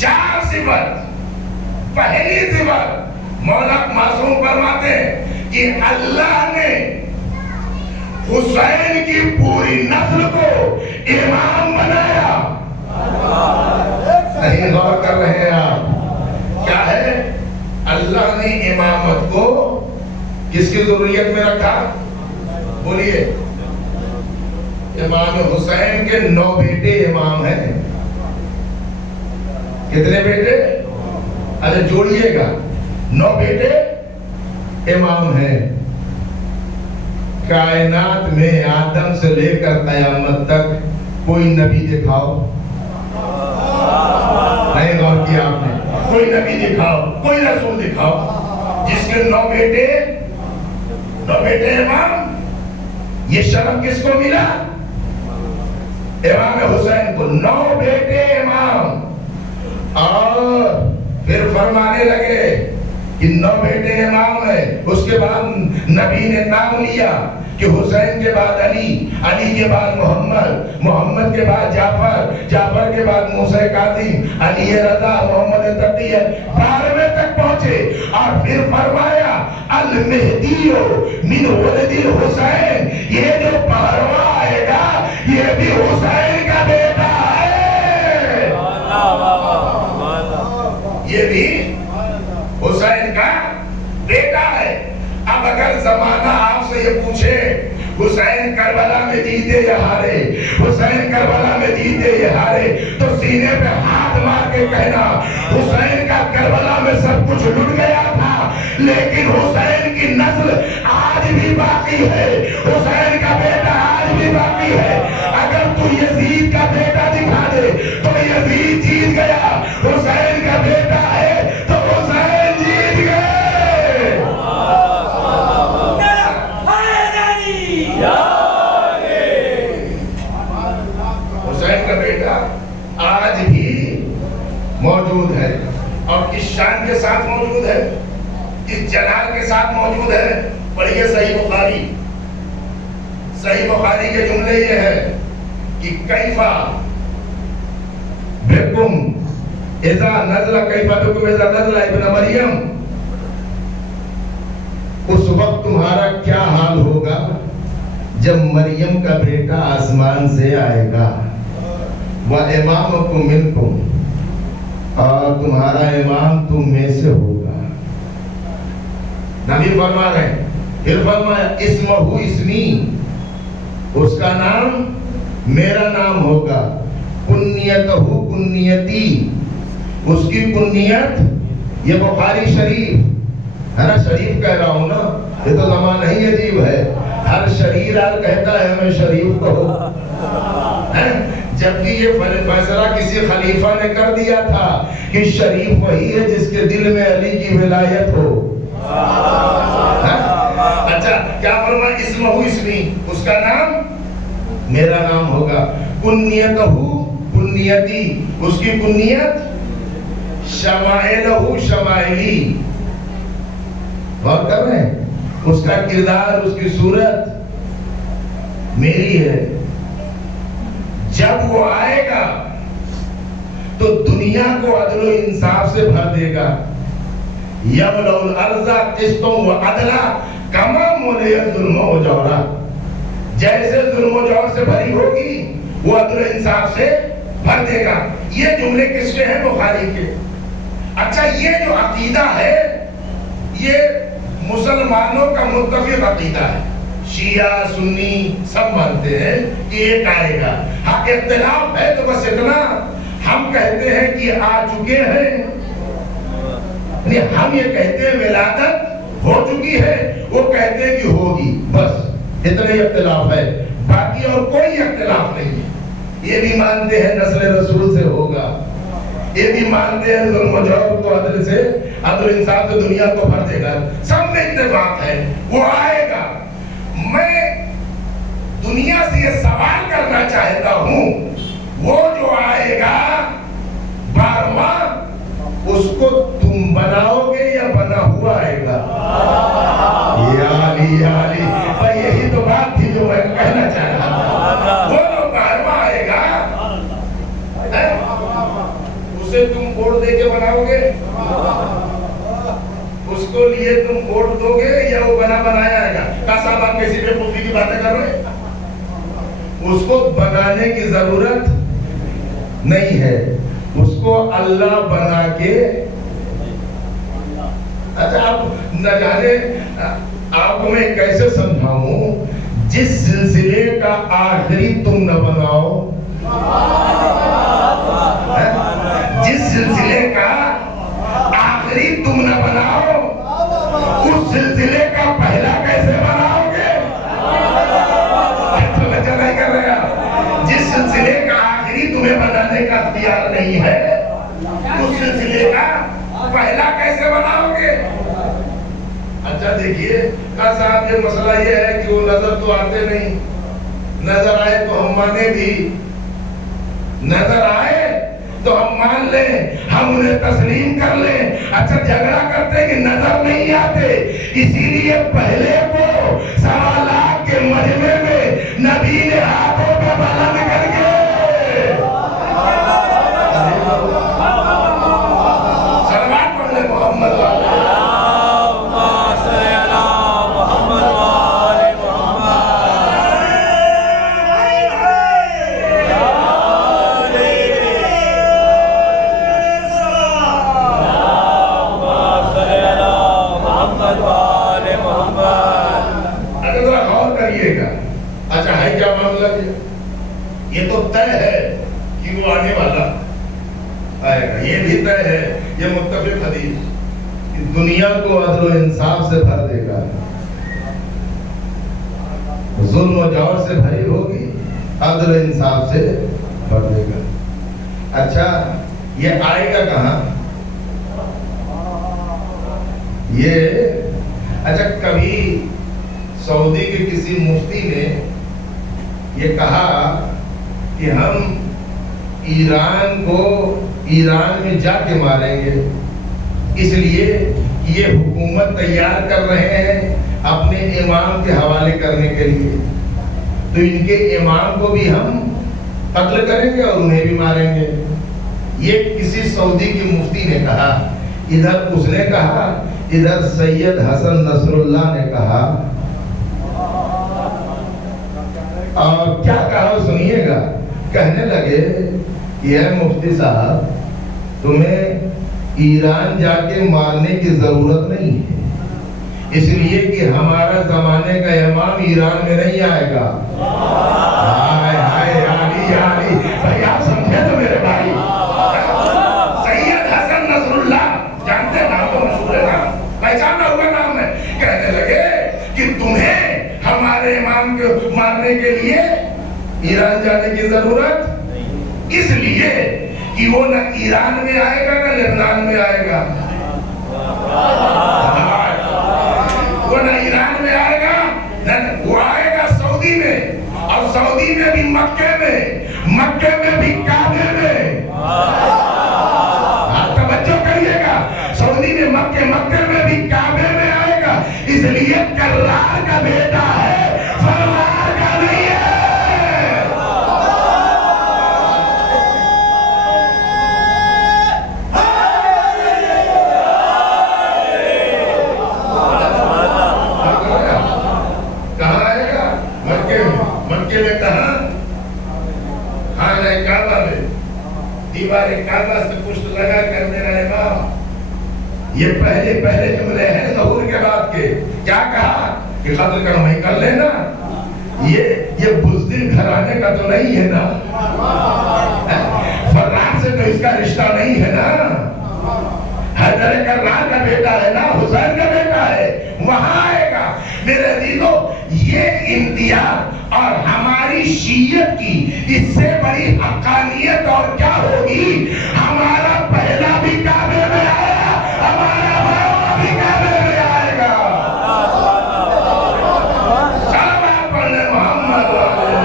4 صفت۔ پہلی صفت مولا معصوم فرماتے ہیں کہ اللہ نے حسین کی پوری نسل کو امام بنایا۔ نہیں غور کر رہے ہیں آپ؟ کیا ہے؟ اللہ نے امامت کو کس کی ضروریت میں رکھا؟ بولیے۔ امام حسین کے 9 بیٹے امام ہیں۔ کتنے بیٹے؟ اچھا جوڑیے گا، 9 بیٹے امام ہیں۔ کائنات میں آدم سے لے کر قیامت تک کوئی نبی دکھاؤ، نہیں غور کیا آپ نے؟ کوئی نبی دکھاؤ، کوئی رسول دکھاؤ جس کے 9 بیٹے امام۔ یہ شرف کس کو ملا؟ امام حسین کو، 9 بیٹے امام۔ اور پھر فرمانے لگے کہ 9 بیٹے امام ہیں. اس کے بعد نبی نے نام لیا کہ حسین کے بعد علی، علی کے بعد محمد، محمد کے بعد جعفر، جعفر کے بعد موسیٰ کاظم، علی رضا، محمد تقی، 12ویں تک پہنچے. اور پھر فرمایا المہدی من ولد الحسین، یہ جو 12واں آئے گا یہ بھی حسین کا بیٹا ہے. یہ بھی حسین کا بیٹا ہے. اب اگر زمانہ آپ سے یہ پوچھے حسین کربلا میں جیتے یا ہارے، حسین کربلا میں جیتے یا ہارے، تو سینے پہ ہاتھ مار کے کہنا حسین کا کربلا میں سب کچھ لٹ گیا تھا، لیکن حسین کی نسل آج بھی باقی ہے، حسین کا بیٹا آج بھی باقی ہے. اگر تو یزید کا بیٹا دکھا دے تو یزید جیت گیا، حسین کا بیٹا ہے تو حسین جیت گئے. حسین کا بیٹا آج بھی موجود ہے اور اس شان کے ساتھ موجود ہے، اس جلال کے ساتھ موجود ہے. پڑھیے صحیح بخاری، صحیح بخاری کے جملے یہ ہے کہ کیفا بکم اذا نزل، کیفا بکم اذا نزل ابن مریم، اس وقت تمہارا کیا حال ہوگا جب مریم کا بیٹا آسمان سے آئے گا. وَإِمَامُكُم مِّنكُم، اور تمہارا امام تم میں سے ہوگا. نبی فرما رہے ہیں. پھر فرمایا اسمہ اسمی، اس کا نام میرا نام ہوگا. کنیتہ کنیتی، اس کی کنیت. یہ بخاری شریف ہے نا، شریف کہہ رہا ہوں نا، یہ تو زمانہ ہی عجیب ہے. ہر شریر کہتا ہے ہمیں شریف کہو، جبکہ یہ فیصلہ کسی خلیفہ نے کر دیا تھا کہ شریف وہی ہے جس کے دل میں علی کی ولایت ہو. اچھا کیا فرمایا اسمہ اسمی، اس کا نام میرا نام ہوگا. کنیتہ کنیتی، اس کی کنیت. شمائلہ شمائلی، غور کر رہے ہیں، اس کا کردار، اس کی صورت میری ہے. جب وہ آئے گا تو دنیا کو عدل و انصاف سے بھر دے گا. یملأ الارض قسطا وعدلا کما ملئت ظلم و جورا، جیسے ظلم و جور سے بھری ہوگی وہ عدل و انصاف سے بھر دے گا. یہ جملے کس کے ہیں؟ بخاری کے. اچھا یہ جو عقیدہ ہے یہ مسلمانوں کا متفق عقیدہ ہے. شیعہ سنی سب مانتے ہیں کہ ایک آئے گا. ہاں اختلاف ہے تو بس اتنا، ہم کہتے ہیں کہ آ چکے ہیں، ہم یہ کہتے ہیں ولادت ہو چکی ہے، وہ کہتے ہیں کہ ہوگی. بس اتنا ہی اختلاف ہے، باقی اور کوئی اختلاف نہیں ہے. یہ بھی مانتے ہیں نسل رسول سے ہوگا، یہ بھی مانتے ہیں ظلم و جور کو عدل سے، عدل انصاف سے دنیا کو بھر دے گا. سب میں اتفاق ہے وہ آئے گا. میں دنیا سے یہ سوال کرنا چاہتا ہوں، وہ جو آئے گا 12واں، اس کو تم بناؤ گے یا بنا ہوا آئے گا؟ یا علی یا علی، بھائی یہی تو بات تھی جو میں کہنا چاہ رہا تھا. وہ جو 12واں آئے گا اسے تم ووٹ دے کے بناؤ گے؟ اس کو لیے تم ووٹ دو گے یا وہ بنا بنایا آئے گا؟ کہا صاحب آپ کسی پہ پوفی کی باتیں کر رہے ہیں؟ اس کو بنانے کی ضرورت نہیں ہے، اس کو اللہ بنا کے. اچھا آپ نہ جانے آپ کو میں کیسے سمجھاؤں، جس سلسلے کا آخری تم نہ بناؤ، جس سلسلے کا آخری تم نہ بناؤ، اس سلسلے کا پہلا کیسے بناؤ گے؟ توجہ نہیں کر رہے آپ. جس سلسلے کا آخری تمہیں بنانے کا اختیار نہیں ہے، اس سلسلے کا پہلا کیسے بناؤ گے؟ اچھا دیکھیے کہا صاحب یہ مسئلہ یہ ہے کہ وہ نظر تو آتے نہیں، نظر آئے تو ہم مانے بھی، نظر آئے تو ہم مان لیں, ہم انہیں تسلیم کر لیں. اچھا جھگڑا کرتے کہ نظر نہیں آتے, اسی لیے پہلے کو 1.25 لاکھ کے مجمع میں نبی نے ہاتھوں پہ بلند کر کے سلوات پڑھ لے محمد والے. اچھا ہے کیا معاملہ یہ تو طے ہے کہ وہ آنے والا آئے گا, یہ بھی طے ہے, یہ متفق حدیث کہ دنیا کو عدل و انصاف سے بھر دے گا, ظلم و جور سے بھری ہوگی, عدل و انصاف سے بھر دے گا. اچھا یہ آئے گا کہاں؟ یہ اچھا کبھی سعودی کے کسی مفتی نے یہ کہا کہ ہم ایران کو ایران میں جا کے ماریں گے, اس لیے یہ حکومت تیار کر رہے ہیں اپنے امام کے حوالے کرنے کے لیے, تو ان کے امام کو بھی ہم قتل کریں گے اور انہیں بھی ماریں گے. یہ کسی سعودی کی مفتی نے کہا. ادھر اس نے کہا, ادھر سید حسن نصر اللہ نے کہا, اور کیا کہا سنیے گا. کہنے لگے کہ اے مفتی صاحب, تمہیں ایران جا کے مارنے کی ضرورت نہیں ہے, اس لیے کہ ہمارا زمانے کا امام ایران میں نہیں آئے گا. ہائے ہائے علی علی, بھائی آپ سمجھے تو میرے بھائی, سید حسن نصر اللہ جانتے نام تو مشہور ہے, نام پہچانا ہوا نام ہے. کہنے لگے کہ تمہیں ہمارے امام کو مارنے کے لیے ایران جانے کی ضرورت, اس لیے کہ وہ نہ ایران میں آئے گا نہ لبنان میں آئے گا, وہ نہ ایران میں آئے گا نہ وہ آئے گا سعودی میں, اور سعودی میں بھی مکے میں بھی کعبے میں. آپ توجہ کریے گا, سعودی میں مکے میں بھی کعبے میں آئے گا, اس لیے کرار کا بیٹا ہے, فرار کا نہیں ہے. کہاں آئے گا؟ مکے میں کہاں؟ خانہ کعبہ میں, دیوار کعبہ سے پشت لگا کر میرا امام. یہ پہلے جملے ہیں ظہور کے بعد کے. کیا کہا کہ قتل کرنا ہی کر لینا, یہ بزدل گھرانے کا تو نہیں ہے نا, فرار سے تو اس کا رشتہ نہیں ہے نا, حیدر کرار کا بیٹا ہے نا, حسین کا بیٹا ہے, وہاں آئے گا. میرے عزیزو, یہ امتیاز اور ہماری شیعت کی اس سے بڑی حقانیت اور کیا ہوگی. ہمارا پہلا بھی کعبے میں آیا, ہمارا بڑا بھی کعبے میں آئے گا. صلوات پڑھنے محمد والے.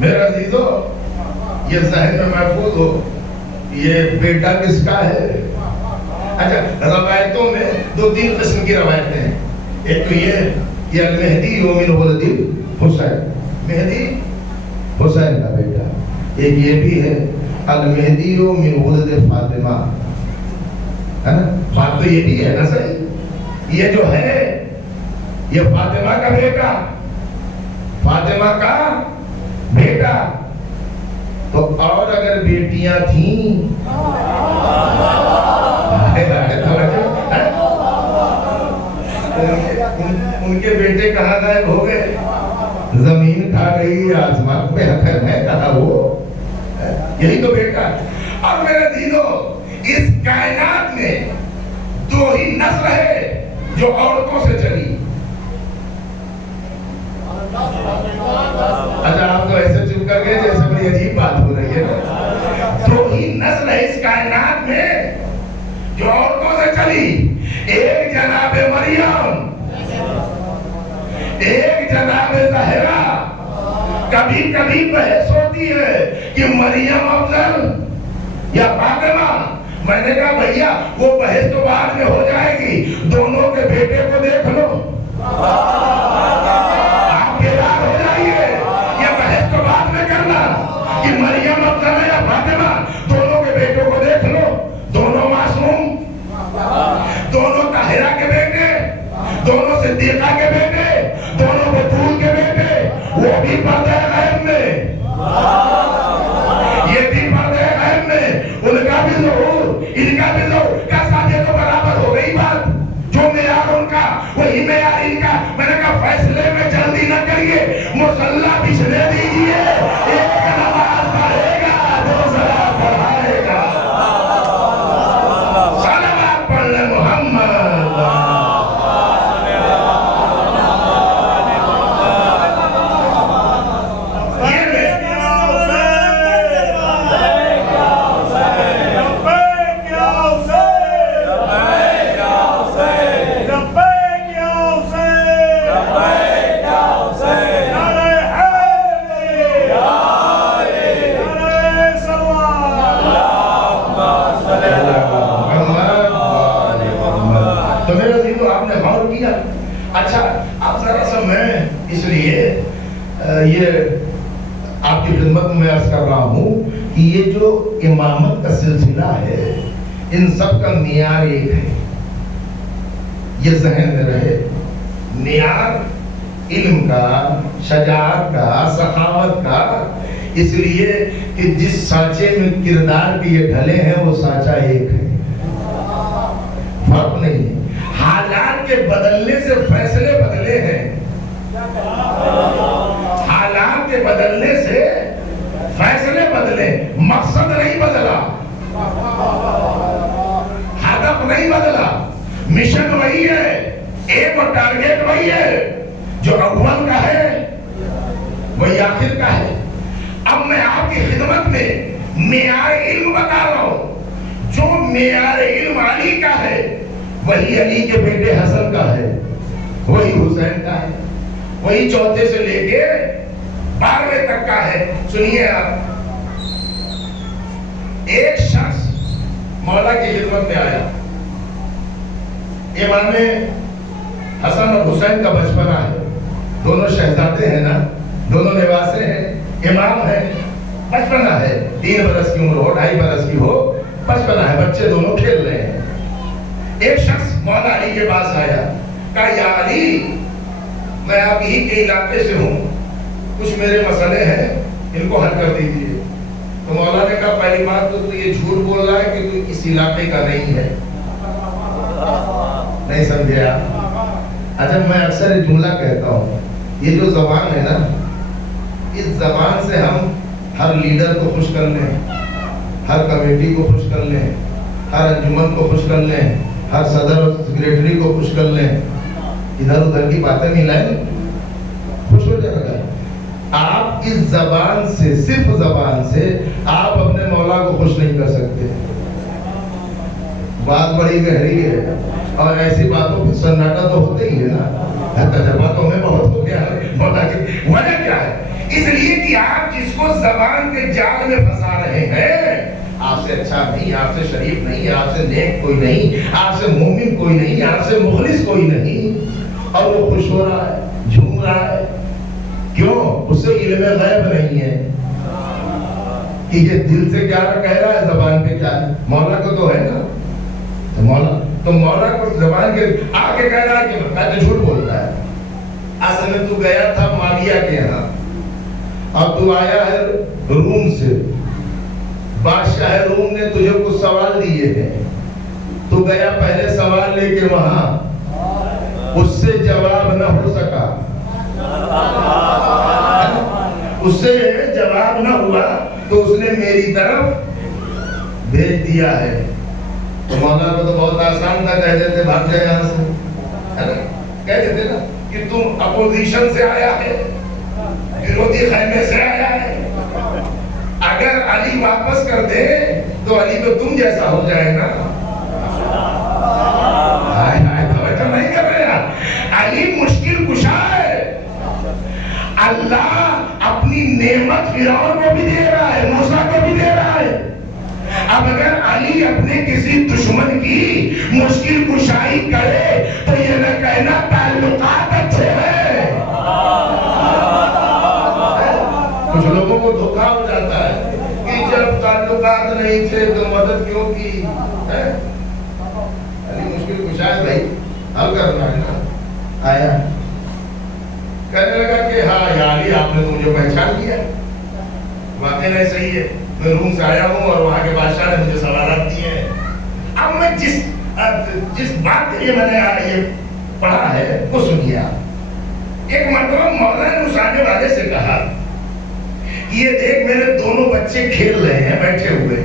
میرے عزیزو, یہ ذہن میں محفوظ ہو, یہ بیٹا کس کا ہے. اچھا روایتوں میں 2-3 قسم کی روایتیں ہیں. ایک تو یہ المہدی من ولد حسین, مہدی حسین کا بیٹا. ایک یہ بھی ہے المہدی من ولد فاطمہ, ہے نا, بات تو یہ بھی ہے نا صحیح. یہ جو ہے یہ فاطمہ کا بیٹا, فاطمہ کا بیٹا. تو اور اگر بیٹیاں تھیں, ان کے بیٹے کہاں غائب ہو گئے؟ زمین کھا گئی, آسمان پہ حقر ہے, کہا وہ, یہی تو بیٹا. اور میرے دینوں, اس کائنات میں 2 ہی نسل ہے جو عورتوں سے چلی. اچھا آپ تو ایسے چپ کر گئے جیسے بڑی عجیب بات ہو رہی ہے. 2 ہی نسل ہے اس کائنات میں جو عورتوں سے چلی. ایک جناب زہرا کبھی کبھی بحث ہوتی ہے کہ مریم افضل یا فاطمہ. میں نے کہا بھیا وہ بحث تو بعد میں ہو جائے گی, دونوں کے بیٹے کو دیکھ لو. آپ بیدار ہو جائیے, یہ بحث تو بعد میں کرنا کہ مریم افضل یا فاطمہ, دونوں کے بیٹوں کو دیکھ لو. دونوں معصوم, دونوں طاہرہ کے بیٹے, دونوں صدیقہ کے بیٹے, دونوں بطول کے بیٹے, وہ بھی پردہ غیب میں, یہ بھی پردہ غیب میں, ان کا بھی ظہور, ان کا بھی ظہور. کیا صاحب یہ تو برابر ہو گئی بات, جو معیار ان کا وہی معیار ان کا. میں نے کہا فیصلے میں جلدی نہ کریے, مصلی بچھنے دیجیے. ایک نماز پڑھے گا, دو صلاۃ پڑھائے گا. صلوات پڑھ لے محمد. اچھا اب ذرا سا میں اس لیے یہ آپ کی خدمت میں عرض کر رہا ہوں کہ یہ جو امامت کا سلسلہ ہے ان سب کا معیار ایک ہے, یہ ذہن میں رہے. معیار علم کا, شجاعت کا, سخاوت کا, اس لیے کہ جس سانچے میں کردار کے یہ ڈھلے ہیں وہ سانچہ ایک ہے, فرق نہیں ہے. حالات کے بدلنے سے فیصلے بدلے ہیں, حالات کے بدلنے سے فیصلے بدلے, مقصد نہیں بدلا, ہدف نہیں بدلا, مشن وہی ہے, ایک اور ٹارگیٹ وہی ہے, جو اول کا ہے وہی آخر کا ہے. اب میں آپ کی خدمت میں معیار علم بتا رہا ہوں. جو معیار علم علی کا ہے وہی علی کے بیٹے حسن کا ہے, وہی حسین کا ہے, وہی چوتھے سے لے کے 12ویں تک کا ہے. سنیے آپ, ایک شخص مولا کی خدمت میں آیا. امام حسن اور حسین کا بچپنا ہے, دونوں شہزادے ہیں نا, دونوں نواسے ہیں, امام ہیں, بچپنا ہے, 3 برس کی عمر ہو, 2.5 برس کی ہو, بچپنا ہے, بچے دونوں کھیل رہے ہیں. ایک شخص مولا علی کے پاس آیا, کہا یا علی میں آپ ہی کے علاقے سے ہوں, کچھ میرے مسئلے ہیں, ان کو حل کر دیجیے. تو مولا نے کہا پہلی بات تو یہ جھوٹ بول رہا ہے کہ تو اس علاقے کا نہیں ہے. نہیں سمجھے آپ؟ اچھا میں اکثر یہ جملہ کہتا ہوں, یہ جو زبان ہے نا, اس زبان سے ہم ہر لیڈر کو خوش کر لیں, ہر کمیٹی کو خوش کر لیں, ہر انجمن کو خوش کر لیں, ہر صدر اور سیکریٹری کو خوش کر لیں, ادھر ادھر کی باتیں ملائیں, خوش ہو جائے گا. آپ اس زبان سے, صرف زبان سے آپ اپنے مولا کو خوش نہیں کر سکتے. بات بڑی گہری ہے, اور ایسی باتوں پہ سناٹا تو ہوتے ہی ہے نا, تجربہ تو ہمیں بہت ہو گیا ہے. مولا کی وجہ کیا ہے؟ اس لیے کہ آپ جس کو زبان کے جال میں پھنسا رہے ہیں, آپ سے اچھا نہیں, آپ سے شریف نہیں, آپ سے نیک کوئی نہیں, آپ سے مومن کوئی نہیں, آپ سے مخلص کوئی نہیں, اور وہ خوش ہو رہا ہے, جھوم رہا ہے. کیوں؟ اس سے علم غیب نہیں ہے کہ یہ دل سے کیا کہہ رہا ہے, زبان پہ کیا ہے. مولا کو تو ہے نا, تو مولا کو زبان کے آگے کہہ رہا ہے کہ میں تو جھوٹ بولتا ہے. اصل میں تو گیا تھا معاویہ کے یہاں, اب تو آیا ہے روم سے, بادشاہ روم نے تجھے کچھ سوال دیے ہیں, تو گیا پہلے سوال لے کے وہاں, اس سے جواب نہ ہو سکا, اس سے جواب نہ ہوا تو اس نے میری طرف بھیج دیا ہے. تو مولا کو تو بہت آسان تھا, کہہ دیتے بھاگ جائے یہاں سے, ہے نا, کہہ دیتے نا کہ تم اپوزیشن سے آیا ہے, ورودھی خیمے سے آیا ہے. اگر علی واپس کر دے تو علی تو تم جیسا ہو جائے گا. توجہ نہیں کر رہے, علی مشکل کشا ہے, اللہ اپنی نعمت فرعون کو بھی دے رہا ہے، موسیٰ کو بھی دے رہا ہے۔ اب اگر علی اپنے کسی دشمن کی مشکل کشائی کرے تو یہ نہ کہنا تعلقات اچھے ہیں۔ کچھ لوگوں کو دھوکا ہو جاتا ہے کہ جب تعلقات نہیں تھے تو مدد کیوں کی ہے؟ علی مشکل کشائی بھائی حل کرنا ہے نا، آیا کہنے لگا کہ ہاں یا علی آپ نے تو مجھے پہچان لیا، واقعی نہیں صحیح ہے، میں روم سے آیا ہوں اور وہاں کے بادشاہ نے مجھے سوالات دیے ہیں۔ اب میں جس بات کے لیے میں نے یہ پڑھا ہے وہ سنیے آپ۔ ایک مرتبہ مولا نے اس آنے والے سے کہا یہ دیکھ میرے دونوں بچے کھیل رہے ہیں بیٹھے ہوئے،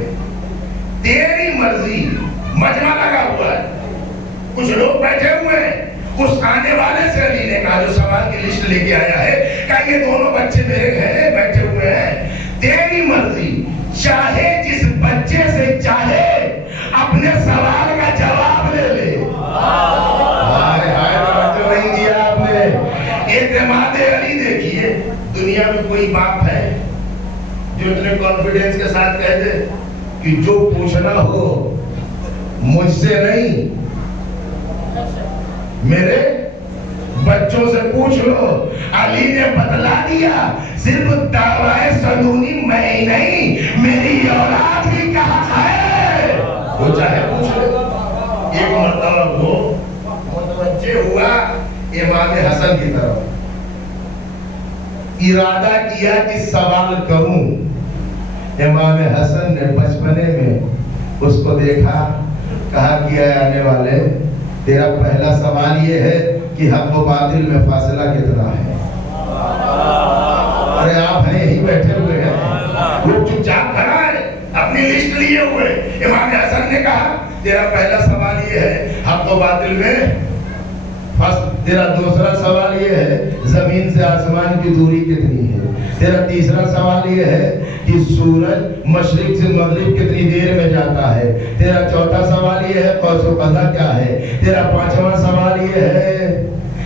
تیری مرضی، مجمع لگا ہوا ہے، کچھ لوگ بیٹھے ہوئے ہیں۔ اس آنے والے سے علی نے کہا جو سوال کی لسٹ لے کے آیا ہے، کہا یہ دونوں بچے میرے گھر ہیں بیٹھے ہوئے ہیں، تیری مرضی، چاہے جس بچے سے چاہے اپنے سوال کا جواب لے لے۔ نہیں دیا آپ نے۔ اعتماد علی دیکھیے، دنیا میں کوئی باپ ہے جو اتنے کانفیڈنس کے ساتھ کہہ دے کہ جو پوچھنا ہو مجھ سے نہیں میرے بچوں سے پوچھ لو۔ علی نے بتلا دیا صرف دعوی سلونی میں ہی نہیں، میری اولاد بھی کہا ہے، وہ چاہے پوچھ لے۔ ایک مرتبہ وہ متوجہ ہوا امام حسن کی طرف، ارادہ کیا کہ سوال کروں۔ امام حسن نے بچپنے میں اس کو دیکھا، کہا کہ اے آنے والے تیرا پہلا سوال یہ ہے کہ حق و باطل میں فاصلہ کتنا ہے؟ ارے آپ ہیں یہی بیٹھے ہوئے ہیں، وہ چپ چاپ کھڑا ہے اپنی لسٹ لیے ہوئے۔ امام حسن نے کہا تیرا پہلا سوال یہ ہے حق و باطل میں، تیرا دوسرا سوال یہ ہے زمین سے آسمان کی دوری کتنی ہے، تیرا تیسرا سوال یہ ہے کہ سورج مشرق سے مغرب کتنی دیر میں جاتا ہے، تیرا چوتھا سوال یہ ہے قوس و قزح کیا ہے، تیرا پانچواں سوال یہ ہے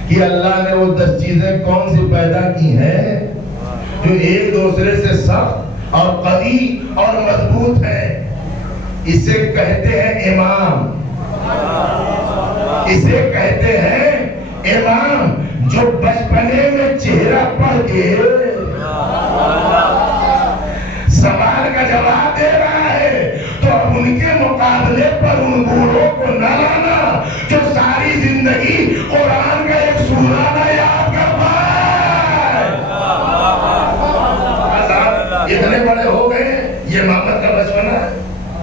کہ اللہ نے وہ 10 چیزیں کون سی پیدا کی ہیں جو ایک دوسرے سے سخت اور قوی اور مضبوط ہے۔ اسے کہتے ہیں امام، اسے کہتے ہیں امام جو بچپنے میں چہرہ پڑھ کے سوال کا جواب دے رہا ہے، تو اب ان کے مقابلے پر ان بوڑھوں کو نہ لانا جو ساری زندگی قرآن کا ایک سورہ نہ یاد کر پائے۔ اتنے بڑے ہو گئے، یہ محمد کا بچپنا ہے،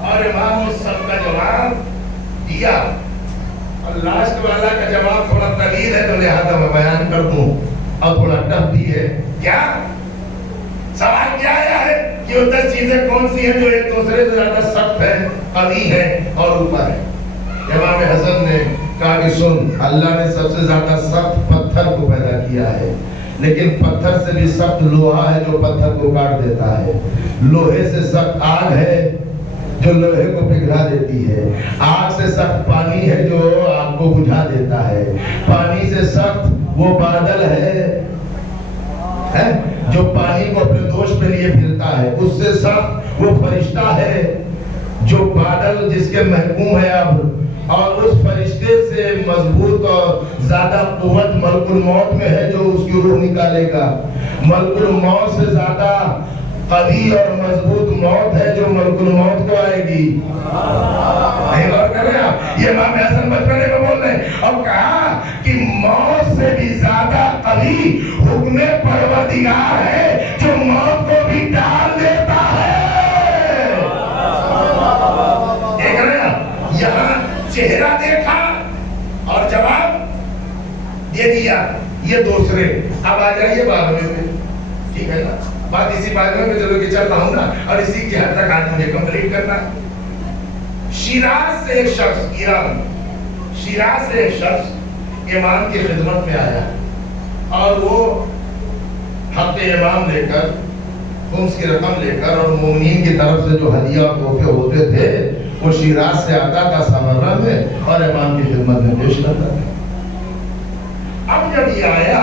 اور امام اس سب کا جواب دیا۔ اور لاسٹ والا کا جواب تھوڑا طویل ہے تو لہذا میں بیان کر دوں، اور تھوڑا ٹف بھی ہے۔ کیا سوال کیا آیا ہے کہ وہ 10 چیزیں کون سی ہیں جو ایک دوسرے سے زیادہ سخت ہیں، قوی ہیں اور اوپر ہیں؟ امام حسن نے کہا کہ سن، اللہ نے سب سے زیادہ سخت پتھر کو پیدا کیا ہے، لیکن پتھر سے بھی سخت لوہا ہے جو پتھر کو کاٹ دیتا ہے، لوہے سے سخت آگ ہے جو لوہے کو پگھلا دیتی ہے، آگ سے سخت پانی ہے جو آگ کو بجھا دیتا ہے، پانی سے سخت وہ بادل ہے جو پانی کو اپنے دوش پہ لیے پھرتا ہے، اس سے سخت وہ فرشتہ ہے جو بادل جس کے محکوم ہے اب، اور اس فرشتے سے مضبوط اور زیادہ قوت ملک الموت میں ہے جو اس کی روح نکالے گا، ملک الموت سے زیادہ قوی اور مضبوط موت ہے جو ملک الموت کو آئے گی۔ نہیں غور کر رہے آپ؟ یہ امام حسن بچپنے میں بول رہے ہیں، اور کہا کہ موت سے بھی زیادہ قوی حکم پروردگار ہے جو موت کو بھی ڈال دیتا ہے۔ دیکھ رہے ہیں یہاں چہرہ دیکھا اور جواب دے دیا، یہ دوسرے۔ اب آ جائیے بارہویں میں، ٹھیک ہے نا؟ بات اسی بارہویں میں چلو کہ چل رہا ہوں نا، اور اسی کی حد تک آج مجھے کمپلیٹ کرنا۔ شیراز سے ایک شخص، ایران، شیراز سے ایک شخص امام کی خدمت میں آیا، اور وہ حق امام لے کر، خمس کی رقم لے کر، اور مومنین کی طرف سے جو ہدیہ اور تحفے ہوتے تھے وہ شیراز سے آتا تھا سمرہ میں، اور امام کی خدمت میں پیش کرتا تھا۔ اب جب یہ آیا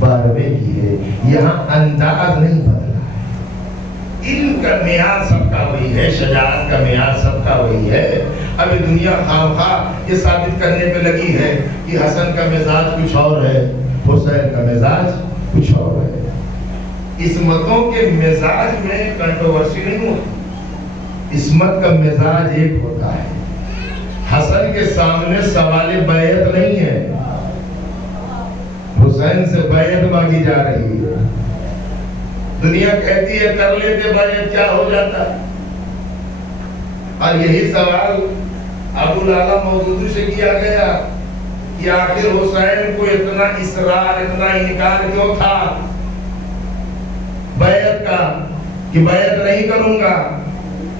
12ویں کی ہے. یہاں انداز نہیں بدلا ہے. علم کا معیار سب کا وہی ہے, شجاعت کا معیار سب کا وہی ہے. ابھی دنیا خواہ یہ ثابت کرنے پہ لگی ہے کہ حسن کا مزاج کچھ اور ہے, حسین کا مزاج کچھ اور ہے. عصمتوں کے مزاج میں کنٹروورسی نہیں ہوتی. عصمت کا مزاج ایک ہوتا ہے. حسن کے سامنے سوال بیعت نہیں ہے, حسین سے بیعت مانگی جا رہی ہے. دنیا کہتی ہے کر لیتے بیعت کیا ہو جاتا ہے. اور یہی سوال ابو العلا مودودی سے کیا گیا کہ آخر حسین کو اتنا اصرار, اتنا انکار کیوں تھا بیعت کا کہ بیعت نہیں کروں گا.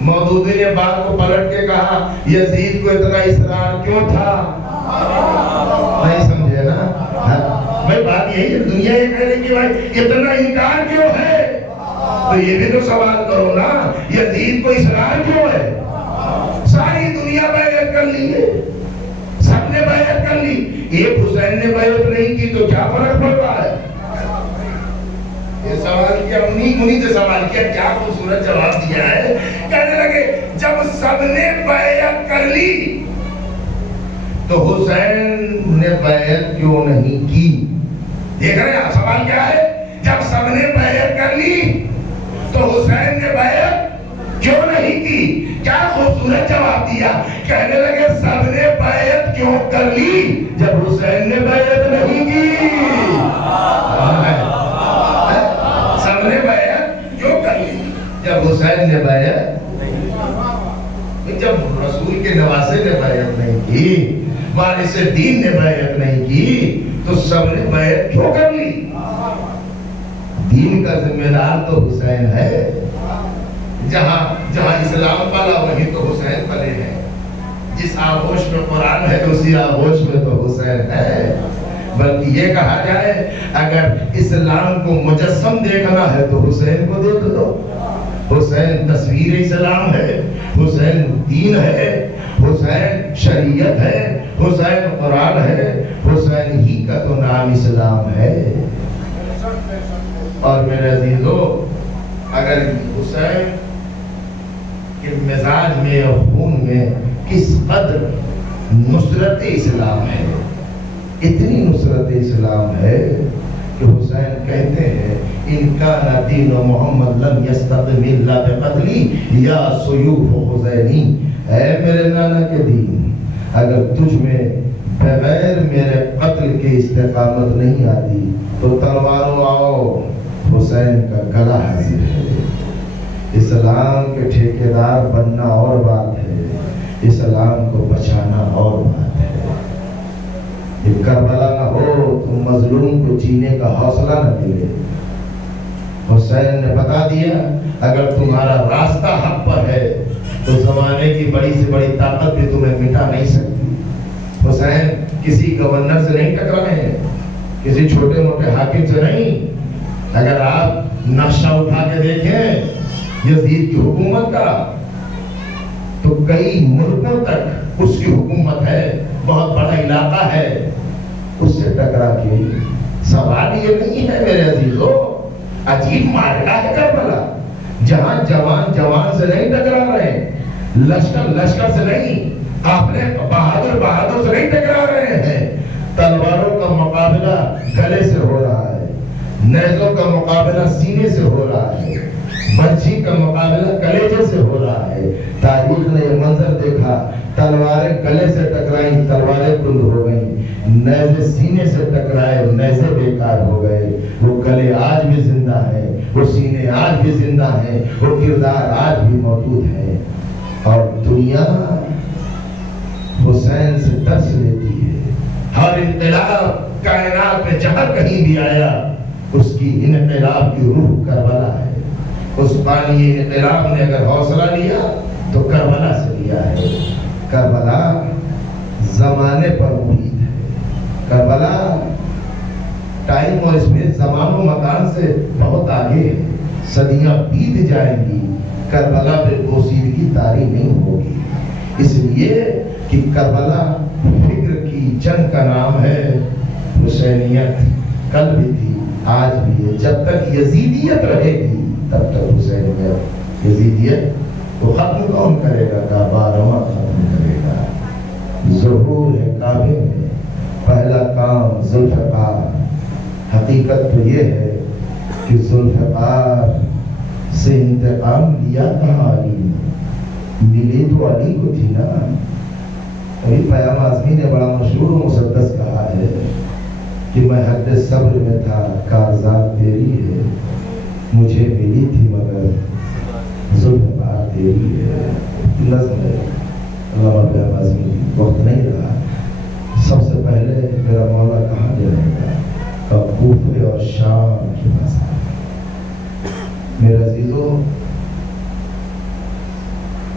مودودی نے بات کو پلٹ کے کہا یزید کو اتنا اصرار کیوں تھا. نہیں سمجھے نا بھائی, بات یہی ہے. دنیا یہ کہہ رہی کہ بھائی اتنا انکار کیوں ہے, تو یہ بھی تو سوال کرو نا یزید کو اصرار کیوں ہے. ساری دنیا بیعت کر لی ہے, سب نے بیعت کر لی, ایک حسین نے بیعت نہیں کی تو کیا فرق پڑ رہا ہے. یہ سوال کیا انہی سے سوال کیا, کیا خوبصورت جواب دیا ہے. کہنے لگے جب سب نے بیعت کر لی تو حسین نے بیعت کیوں نہیں کی. دیکھ رہے ہیں سوال کیا ہے, جب سب نے بیعت کر لی تو حسین نے بیعت کیوں نہیں کی. کیا خوبصورت جواب دیا. کہنے لگے سب نے بیعت کیوں کر لی جب حسین نے بیعت نہیں کی. سب نے بیعت کیوں کر لی جب حسین نے بیعت, جب رسول کے نواسے نے بیعت نہیں کی, وارث دین نے بیعت نہیں کی, تو سب نے بیعت کیوں کر لی. دین کا ذمہ دار تو حسین ہے. جہاں جہاں اسلام پلا وہی تو حسین پلے ہیں. جس آغوش میں قرآن ہے اسی آغوش میں تو حسین ہے. بلکہ یہ کہا جائے اگر اسلام کو مجسم دیکھنا ہے تو حسین کو دیکھ لو. حسین تصویر اسلام ہے, حسین دین ہے, حسین شریعت ہے, حسین قرآن ہے, حسین ہی کا تو نام اسلام ہے. اور میرے عزیزو, اگر حسین کے مزاج میں اور خون میں کس قدر نصرت اسلام ہے, اتنی نصرت اسلام ہے کہ حسین کہتے ہیں ان کان دین محمد لم یستقم الا بقتلی یا سیوف حسینی. اے میرے نانا کے دین, اگر تجھ میں بغیر میرے قتل کے استقامت نہیں آتی تو تلواروں آؤ, حسین کا گلا حاضر ہے. اسلام کے ٹھیکیدار بننا اور بات ہے, اسلام کو بچانا اور بات ہے. یہ کربلا نہ ہو تو مظلوم کو جینے کا حوصلہ نہ ملے. حسین نے بتا دیا اگر تمہارا راستہ حق پر ہے تو زمانے کی بڑی سے بڑی طاقت بھی تمہیں مٹا نہیں سکتی. حسین کسی گورنر سے نہیں ٹکرائے ہیں, کسی چھوٹے موٹے حاکم سے نہیں. اگر آپ نقشہ اٹھا کے دیکھیں یزید کی حکومت کا تو کئی ملکوں تک اس کی حکومت ہے, بہت بڑا علاقہ ہے, اس سے ٹکرا کے. سوال یہ نہیں ہے میرے عزیزو, عجیب معرکہ ہے کربلا, جہاں جوان جوان سے نہیں ٹکرا رہے, لشکر لشکر سے نہیں, اپنے بہادر بہادر سے نہیں ٹکرا رہے ہیں. تلواروں کا مقابلہ گلے سے ہو رہا ہے, نیزوں کا مقابلہ سینے سے ہو رہا ہے, برچھی کا مقابلہ کلیجے سے ہو رہا ہے. تاریخ نے یہ منظر دیکھا, تلواریں گلے سے ٹکرائیں, تلواریں بند ہو گئیں, نیزے سینے سے ٹکرائے, نیزے بیکار ہو گئے. وہ گلے آج بھی زندہ ہیں, وہ سینے آج بھی زندہ ہیں, وہ کردار آج بھی موجود ہیں. اور دنیا حسین سے ترس لیتی ہے. ہر انقلاب کائنات میں جہاں کہیں بھی آیا اس کی انقلاب کی روح کربلا ہے. اس پانی انقلاب نے اگر حوصلہ لیا تو کربلا سے لیا ہے. کربلا زمانے پر محیط ہے. کربلا ٹائم اور اسپیس زمان و مکان سے بہت آگے ہے. صدیاں بیت جائیں گی, کربلا پہ پوشیدگی طاری نہیں ہوگی. اس لیے کہ کربلا فکر کی جنگ کا نام ہے. حسینیت کل بھی تھی, آج بھی ہے. جب تک یزیدیت رہے گی تب تک حسین میں یزیدیت تو ختم کون کرے گا؟ کعبہ رواں ختم کرے گا. ظہور ہے کعبے میں پہلا کام ذوالفقار. حقیقت تو یہ ہے کہ ذوالفقار سے انتقام لیا تھا علی نے. ملی تو علی کو تھی نا. ابھی پیام اعظمی نے بڑا مشہور و مسدس کہا ہے کہ میں حد صبر میں تھا کارزاد تیری ہے. مجھے ملی تھی مگر ذوالفقار تیری ہے. نظم ہے علامہ پیام اعظمی. وقت نہیں رہا. سب سے پہلے میرا مولا کہاں جائے گا؟ کوفے اور شام کی بازار. میرے عزیزوں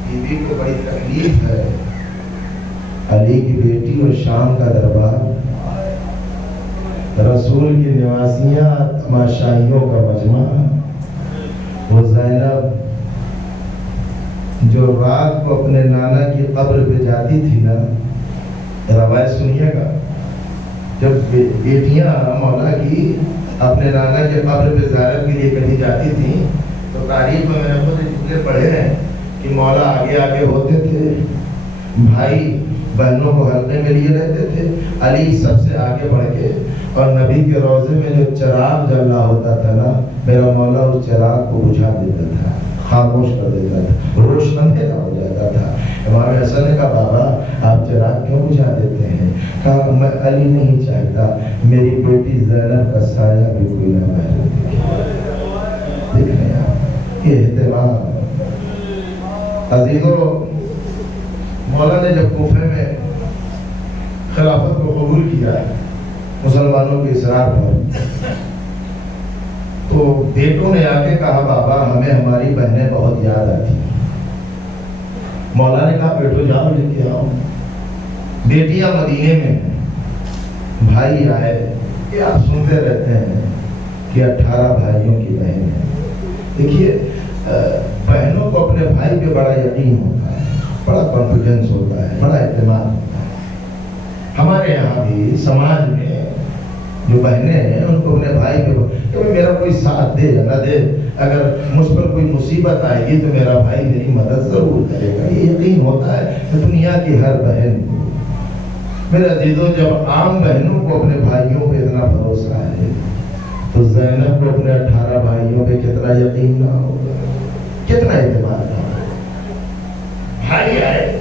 بیوی کو بڑی تکلیف ہے. علی کی بیٹی اور شام کا دربار، رسول کی نوازیاں، تماشائیوں کا مجمع. وہ زینب جو رات کو اپنے نانا کی قبر پہ جاتی تھی نا، روایت سنیے گا. جب بیٹیاں مولا کی اپنے نانا کے قبر پہ زیارت کے لیے کہیں جاتی تھیں تو تاریخ میں نے خود جتنے پڑھے ہیں کہ مولا آگے آگے ہوتے تھے، بھائی بہنوں کو حلقے میں لیے رہتے تھے، علی سب سے آگے بڑھ کے. اور نبی کے روضے میں جو چراغ جل رہا ہوتا تھا نا، میرا مولا اس چراغ کو بجھا دیتا تھا، خاموش کر دیتا تھا، روشن اندھیرا ہو جاتا تھا. امام حسن نے کہا بابا آپ چراغ کیوں بجھا دیتے ہیں؟ کہا میں علی نہیں چاہتا میری بیٹی زینب کا سایہ بھی کوئی نہ محروم دیکھے. دیکھ رہے ہیں آپ یہ اہتمام. عزیزوں مولا نے جب کوفے میں خلافت کو قبول کیا مسلمانوں کے اصرار پر، تو بیٹوں نے آ کے کہا بابا ہمیں ہماری بہنیں بہت یاد آتی. مولا نے کہا بیٹو جاؤ لے کے آؤ. بیٹیاں مدینے میں ہیں. بھائی آئے کہ آپ سنتے رہتے ہیں کہ 18 بھائیوں کی بہن ہے. دیکھیے بہنوں کو اپنے بھائی پہ بڑا یقین ہوتا ہے، بڑا کانفیڈنس ہوتا ہے، بڑا اعتماد ہوتا ہے. ہمارے یہاں بھی سماج میں جو بہنیں ہیں ان کو اپنے بھائی پہ کہ میرا کوئی ساتھ دے یا نہ دے، اگر مجھ پر کوئی مصیبت آئے گی تو میرا بھائی میری مدد ضرور کرے گا. یہ یقین ہوتا ہے کہ دنیا کی ہر بہن کو. میرے عزیزوں جب عام بہنوں کو اپنے بھائیوں پہ اتنا بھروسہ ہے تو زینب کو اپنے 18 بھائیوں پہ کتنا یقین نہ ہوگا، کتنا اعتماد نہ ہوگا. بھائی آئے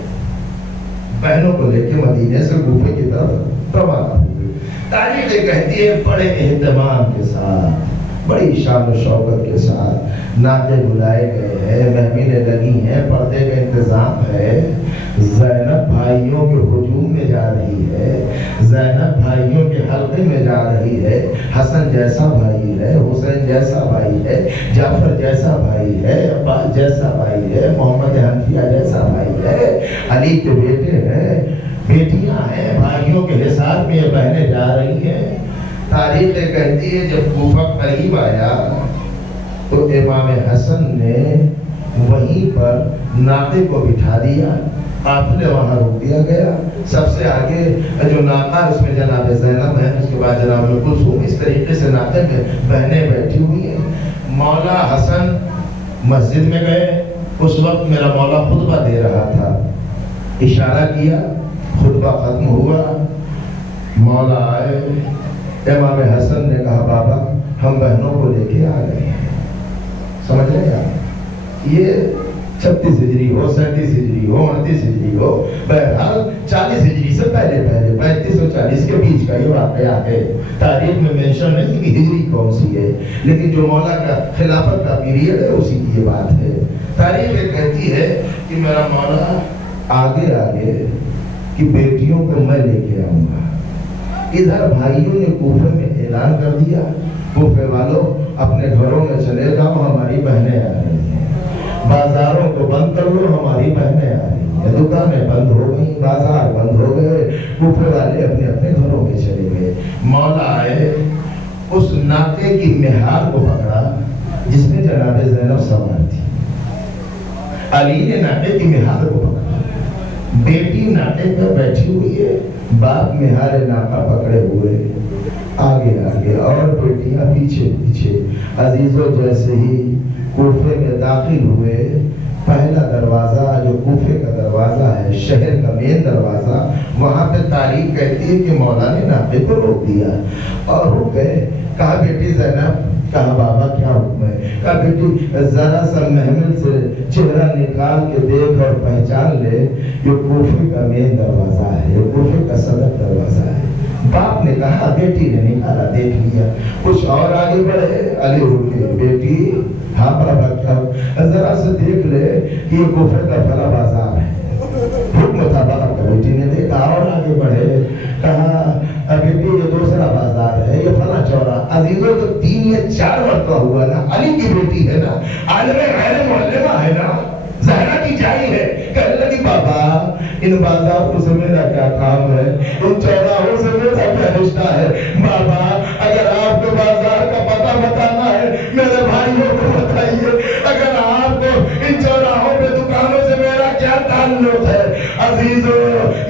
بہنوں کو لے کے مدینے سے کوفے کی طرف روانہ ہوئے. تاریخ کہتی ہے بڑے اہتمام کے ساتھ، بڑی شان و شوکت کے ساتھ ناطے بلائے گئے ہیں، محفلیں لگی ہیں، پردے کا انتظام ہے. زینب بھائیوں کے ہجوم میں جا رہی ہے، زینب بھائیوں کے حلقے میں جا رہی ہے. حسن جیسا بھائی ہے، حسین جیسا بھائی ہے، جعفر جیسا بھائی ہے، عباس جیسا بھائی ہے، محمد حنفیہ جیسا بھائی ہے، علی کے بیٹے ہیں، بیٹیاں ہیں. بھائیوں کے حساب میں یہ بہنیں جا رہی ہیں. تاریخ کہتی ہے جب کوفہ قریب آیا تو امام حسن نے وہیں پر ناقے کو بٹھا دیا. قافلے وہاں روک دیا گیا. سب سے آگے جو ناقہ اس میں جناب زینب ہے، اس کے بعد جناب کلثوم. اس طریقے سے ناقے میں بہنیں بیٹھی ہوئی ہیں. مولا حسن مسجد میں گئے. اس وقت میرا مولا خطبہ دے رہا تھا. اشارہ کیا، خطبہ ختم ہوا. مولا آئے. امام حسن نے کہا بابا ہم بہنوں کو لے کے آ گئے ہیں. سمجھ رہے ہیں آپ؟ یہ 36 ہجری ہو، 37 ہجری ہو، 29 ہجری ہو، بہرحال 40 ہجری سے پہلے 35 اور 40 کے بیچ کا یہ واقعہ ہے. تاریخ میں مینشن نہیں کہ ہجری کون سی ہے، لیکن جو مولا کا خلافت کا پیریڈ ہے اسی کی یہ بات ہے. تاریخ کہتی ہے کہ میرا مولا آگے آگے کہ بیٹیوں کو میں لے کے آؤں گا. ادھر بھائیوں نے کوفے میں اعلان کر دیا کوفے والوں اپنے گھروں میں چلے جاؤ، ہماری بہنیں آ رہی ہیں. بازاروں کو بند کر لو، ہماری بہنیں آ رہی ہیں. دکانیں بند ہو گئی، بازار بند ہو گئے. کوفے والے اپنے اپنے گھروں میں چلے گئے. مولا آئے، اس ناقے کی مہار کو پکڑا جس میں جناب زینب سوار تھی. علی نے ناقے کی مہار کو پکڑا. بیٹی ناقے پر بیٹھی ہوئی ہے، باپ مہار ناقہ پکڑے ہوئے. آگے آگے اور بیٹیاں پیچھے پیچھے. عزیزوں جیسے ہی کوفے میں داخل ہوئے، پہلا دروازہ جو کوفے کا دروازہ ہے، شہر کا مین دروازہ، وہاں پہ تاریخ کہتی ہے کہ مولا نے ناقے کو روک دیا اور رک گئے. کہا بیٹی زینب، کہا بابا کیا حکم ہے؟ کہا بیٹی ذرا سا محمل سے چہرہ نکال کے دیکھ اور پہچان لے، یہ کوفے کا مین دروازہ ہے، یہ کوفے کا صدر دروازہ ہے. باپ نے کہا، بیٹی نے نکالا، دیکھ لیا. کچھ اور آگے بڑھے، علی رکے، بیٹی ہاں بابا کیا؟ ذرا سے دیکھ لے کہ یہ کوفے کا فلاں بازار ہے. حکم تھا باپ کا. بیٹی نے دیکھا اور آگے بڑھے، کہا بیٹی یہ دوسرا بازار ہے، یہ فلاں چورا. عزیزوں تو 3 یا 4 مرتبہ ہوا نا. علی کی بیٹی ہے نا، عالم غیر معلمہ ہے نا، زہرا کی جائی ہے. کہنے لگی بابا ان بازاروں سے میرا کیا کام ہے، ان چوراہوں سے میرا کیا رشتہ ہے. بابا اگر آپ کو بازار کا پتہ بتانا ہے میرے بھائیوں کو بتائیے، اگر آپ کو ان چوراہوں پہ دکانوں سے میرا کیا تعلق ہے. عزیزو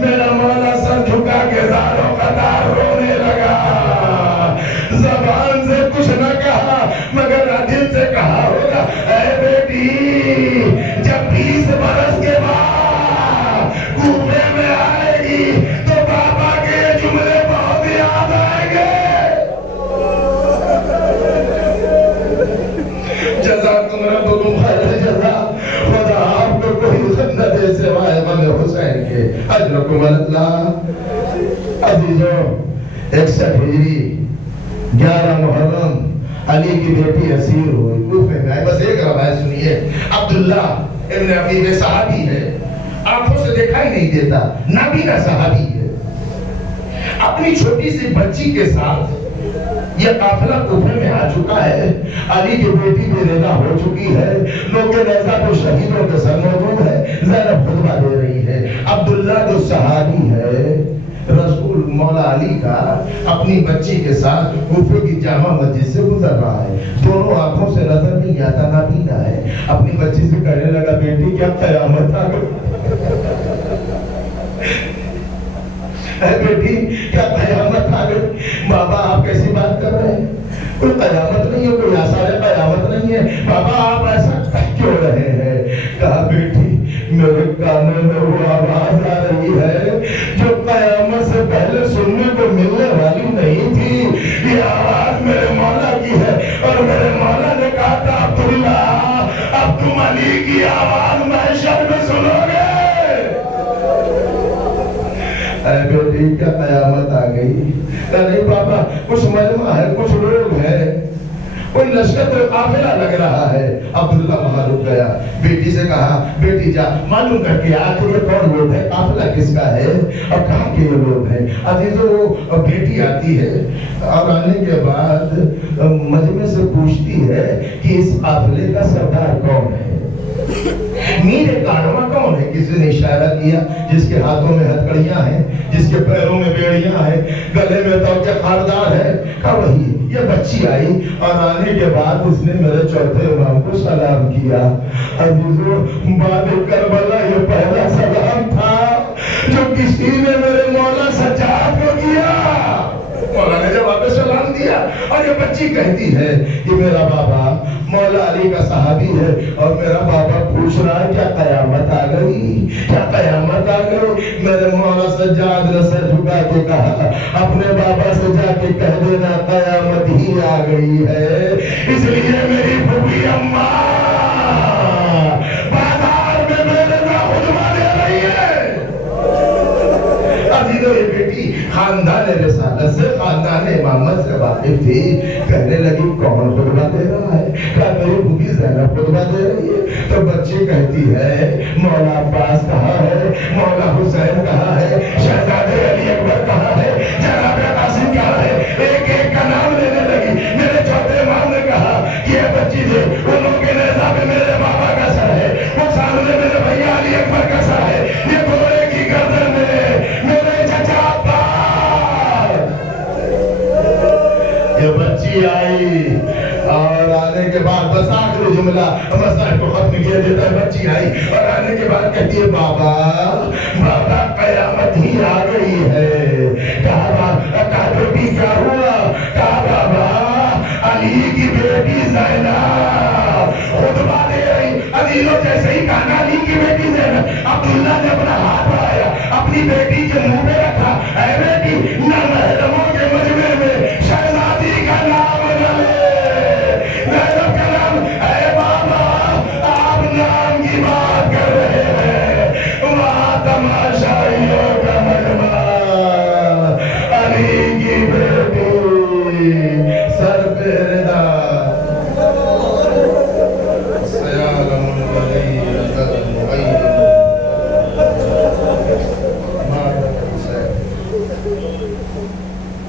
میرا مولا سر جھکا کے زاروں قطار رونے لگا. زبان سے کچھ نہ کہا مگر دل سے کہا ہوگا، اے بیٹی جب 20 برس کے بعد کوفے میں آئے گی تو بابا کے جملے بہت یاد آئیں گے. جزاکم ربکم خیر جزا. خدا آپ کو کوئی خط نہ دے سوائے غم حسین کے. اجرکم اللہ. عزیزوں 61 ہجری 11 محرم علی کی بیٹی اسیر ہوئی، کوفے میں آئی. بس ایک روایت سنیے. عبداللہ ابن عقیل صحابی ہے، آنکھوں سے دکھائی نہیں دیتا، نابینا صحابی ہے. اپنی چھوٹی سی بچی کے ساتھ یہ قافلہ کوفے میں آ چکا ہے. علی کی بیٹی بے رضا ہو چکی ہے، لوگ نیزہ کو شہیدوں کے سر موجود ہے. زینب خطبہ دے رہی ہے. عبداللہ جو صحابی ہے، رسول مولا علی کا اپنی بچی کے ساتھ کوفے کی جامع مسجد سے گزر رہا ہے. دونوں آنکھوں سے نظر نہیں آتا، نابینا ہے. اپنی بچی سے کہنے لگا، بیٹی کیا قیامت آ گئی؟ اے بیٹی کیا قیامت آ گئی؟ بابا آپ کیسی بات کر رہے ہیں؟ کوئی قیامت نہیں ہے، کوئی آثار قیامت نہیں ہے. بابا آپ ایسا کیوں رہے ہیں؟ کہا بیٹی میرے کانوں میں وہ آواز آ رہی ہے جو قیامت سے پہلے سننے کو ملنے والی نہیں تھی. یہ آواز میرے مولا کی ہے اور میرے مولا نے کہا تھا، عبداللہ اب تم علی کی آواز محشر میں سنو گے. اے بیٹی کیا قیامت آ گئی؟ نہیں بابا کچھ مجمع ہے، کچھ لوگ ہیں، کوئی لشکر تو قافلہ لگ رہا ہے. عبداللہ وہاں رک گیا. بیٹی سے کہا، بیٹی جا معلوم کر کے آخر یہ کون لوگ ہے، قافلہ کس کا ہے اور کہاں کے یہ لوگ ہیں. عزیزوں وہ بیٹی آتی ہے اور آنے کے بعد مجمع سے پوچھتی ہے کہ اس قافلے کا سردار کون ہے، میرے کارواں کون ہے. کسی نے اشارہ کیا، جس کے ہاتھوں میں ہتھکڑیاں ہیں، جس کے پیروں میں بیڑیاں ہیں، گلے میں توقع خاردار ہے. کہا وہی. یہ بچی آئی اور آنے کے بعد اس نے میرے چوتھے امام کو سلام کیا. عزیزو باب کربلا یہ پہلا سلام تھا جو کسی نے میرے مولا سجاد کو کیا. مولا نے جواب میں سلام دیا اور یہ بچی کہتی ہے کہ میرا بابا مولا علی کا صحابی ہے اور میرا بابا پوچھ رہا ہے کیا قیامت آ گئی، کیا قیامت آ گئی. میرے مولا سجاد نے سر جھکا کے کہا، اپنے بابا سے جا کے کہہ دینا قیامت ہی آ گئی ہے. اس لیے میری پھوپھی اماں بازار میں میرے نام خطبہ دے رہی ہے. عزیزو یہ بیٹی خاندان رسالت سے، خاندان امامت سے واقف تھی. کہنے لگی کون خطبہ دے رہا ہے؟ کہا میری پھوپھی زینب خطبہ دے رہی ہے. تو بچی کہتی ہے مولا عباس کہاں ہے، مولا حسین کہاں ہے، شہزادے علی اکبر کہاں ہے، جناب قاسم کہاں ہے. ایک ایک کا نام لینے لگی. میرے چوتھے امام نے کہا یہ بچی سے انہوں کے نیزہ پہ میرے بابا کا سر ہے، وہ سامنے میرے بھیا علی اکبر کا سر ہے، یہ گھوڑے کی گردن میں میرے چچا عباس. یہ بچی آئی اور آنے کے بعد بس آخری جملہ مسائل کو ختم کیا دیتا ہے. بچی آئی اور آنے کے بعد کہتی ہے بابا بابا قیامت ہی آ گئی ہے. کہا بیٹی کیا ہوا؟ کہا بابا علی کی بیٹی زینب خطبہ دے رہی. عزیزوں جیسے ہی کہا علی کی بیٹی زینب، عبداللہ نے اپنا ہاتھ بڑھایا اپنی بیٹی کے منہ پہ رکھا. اے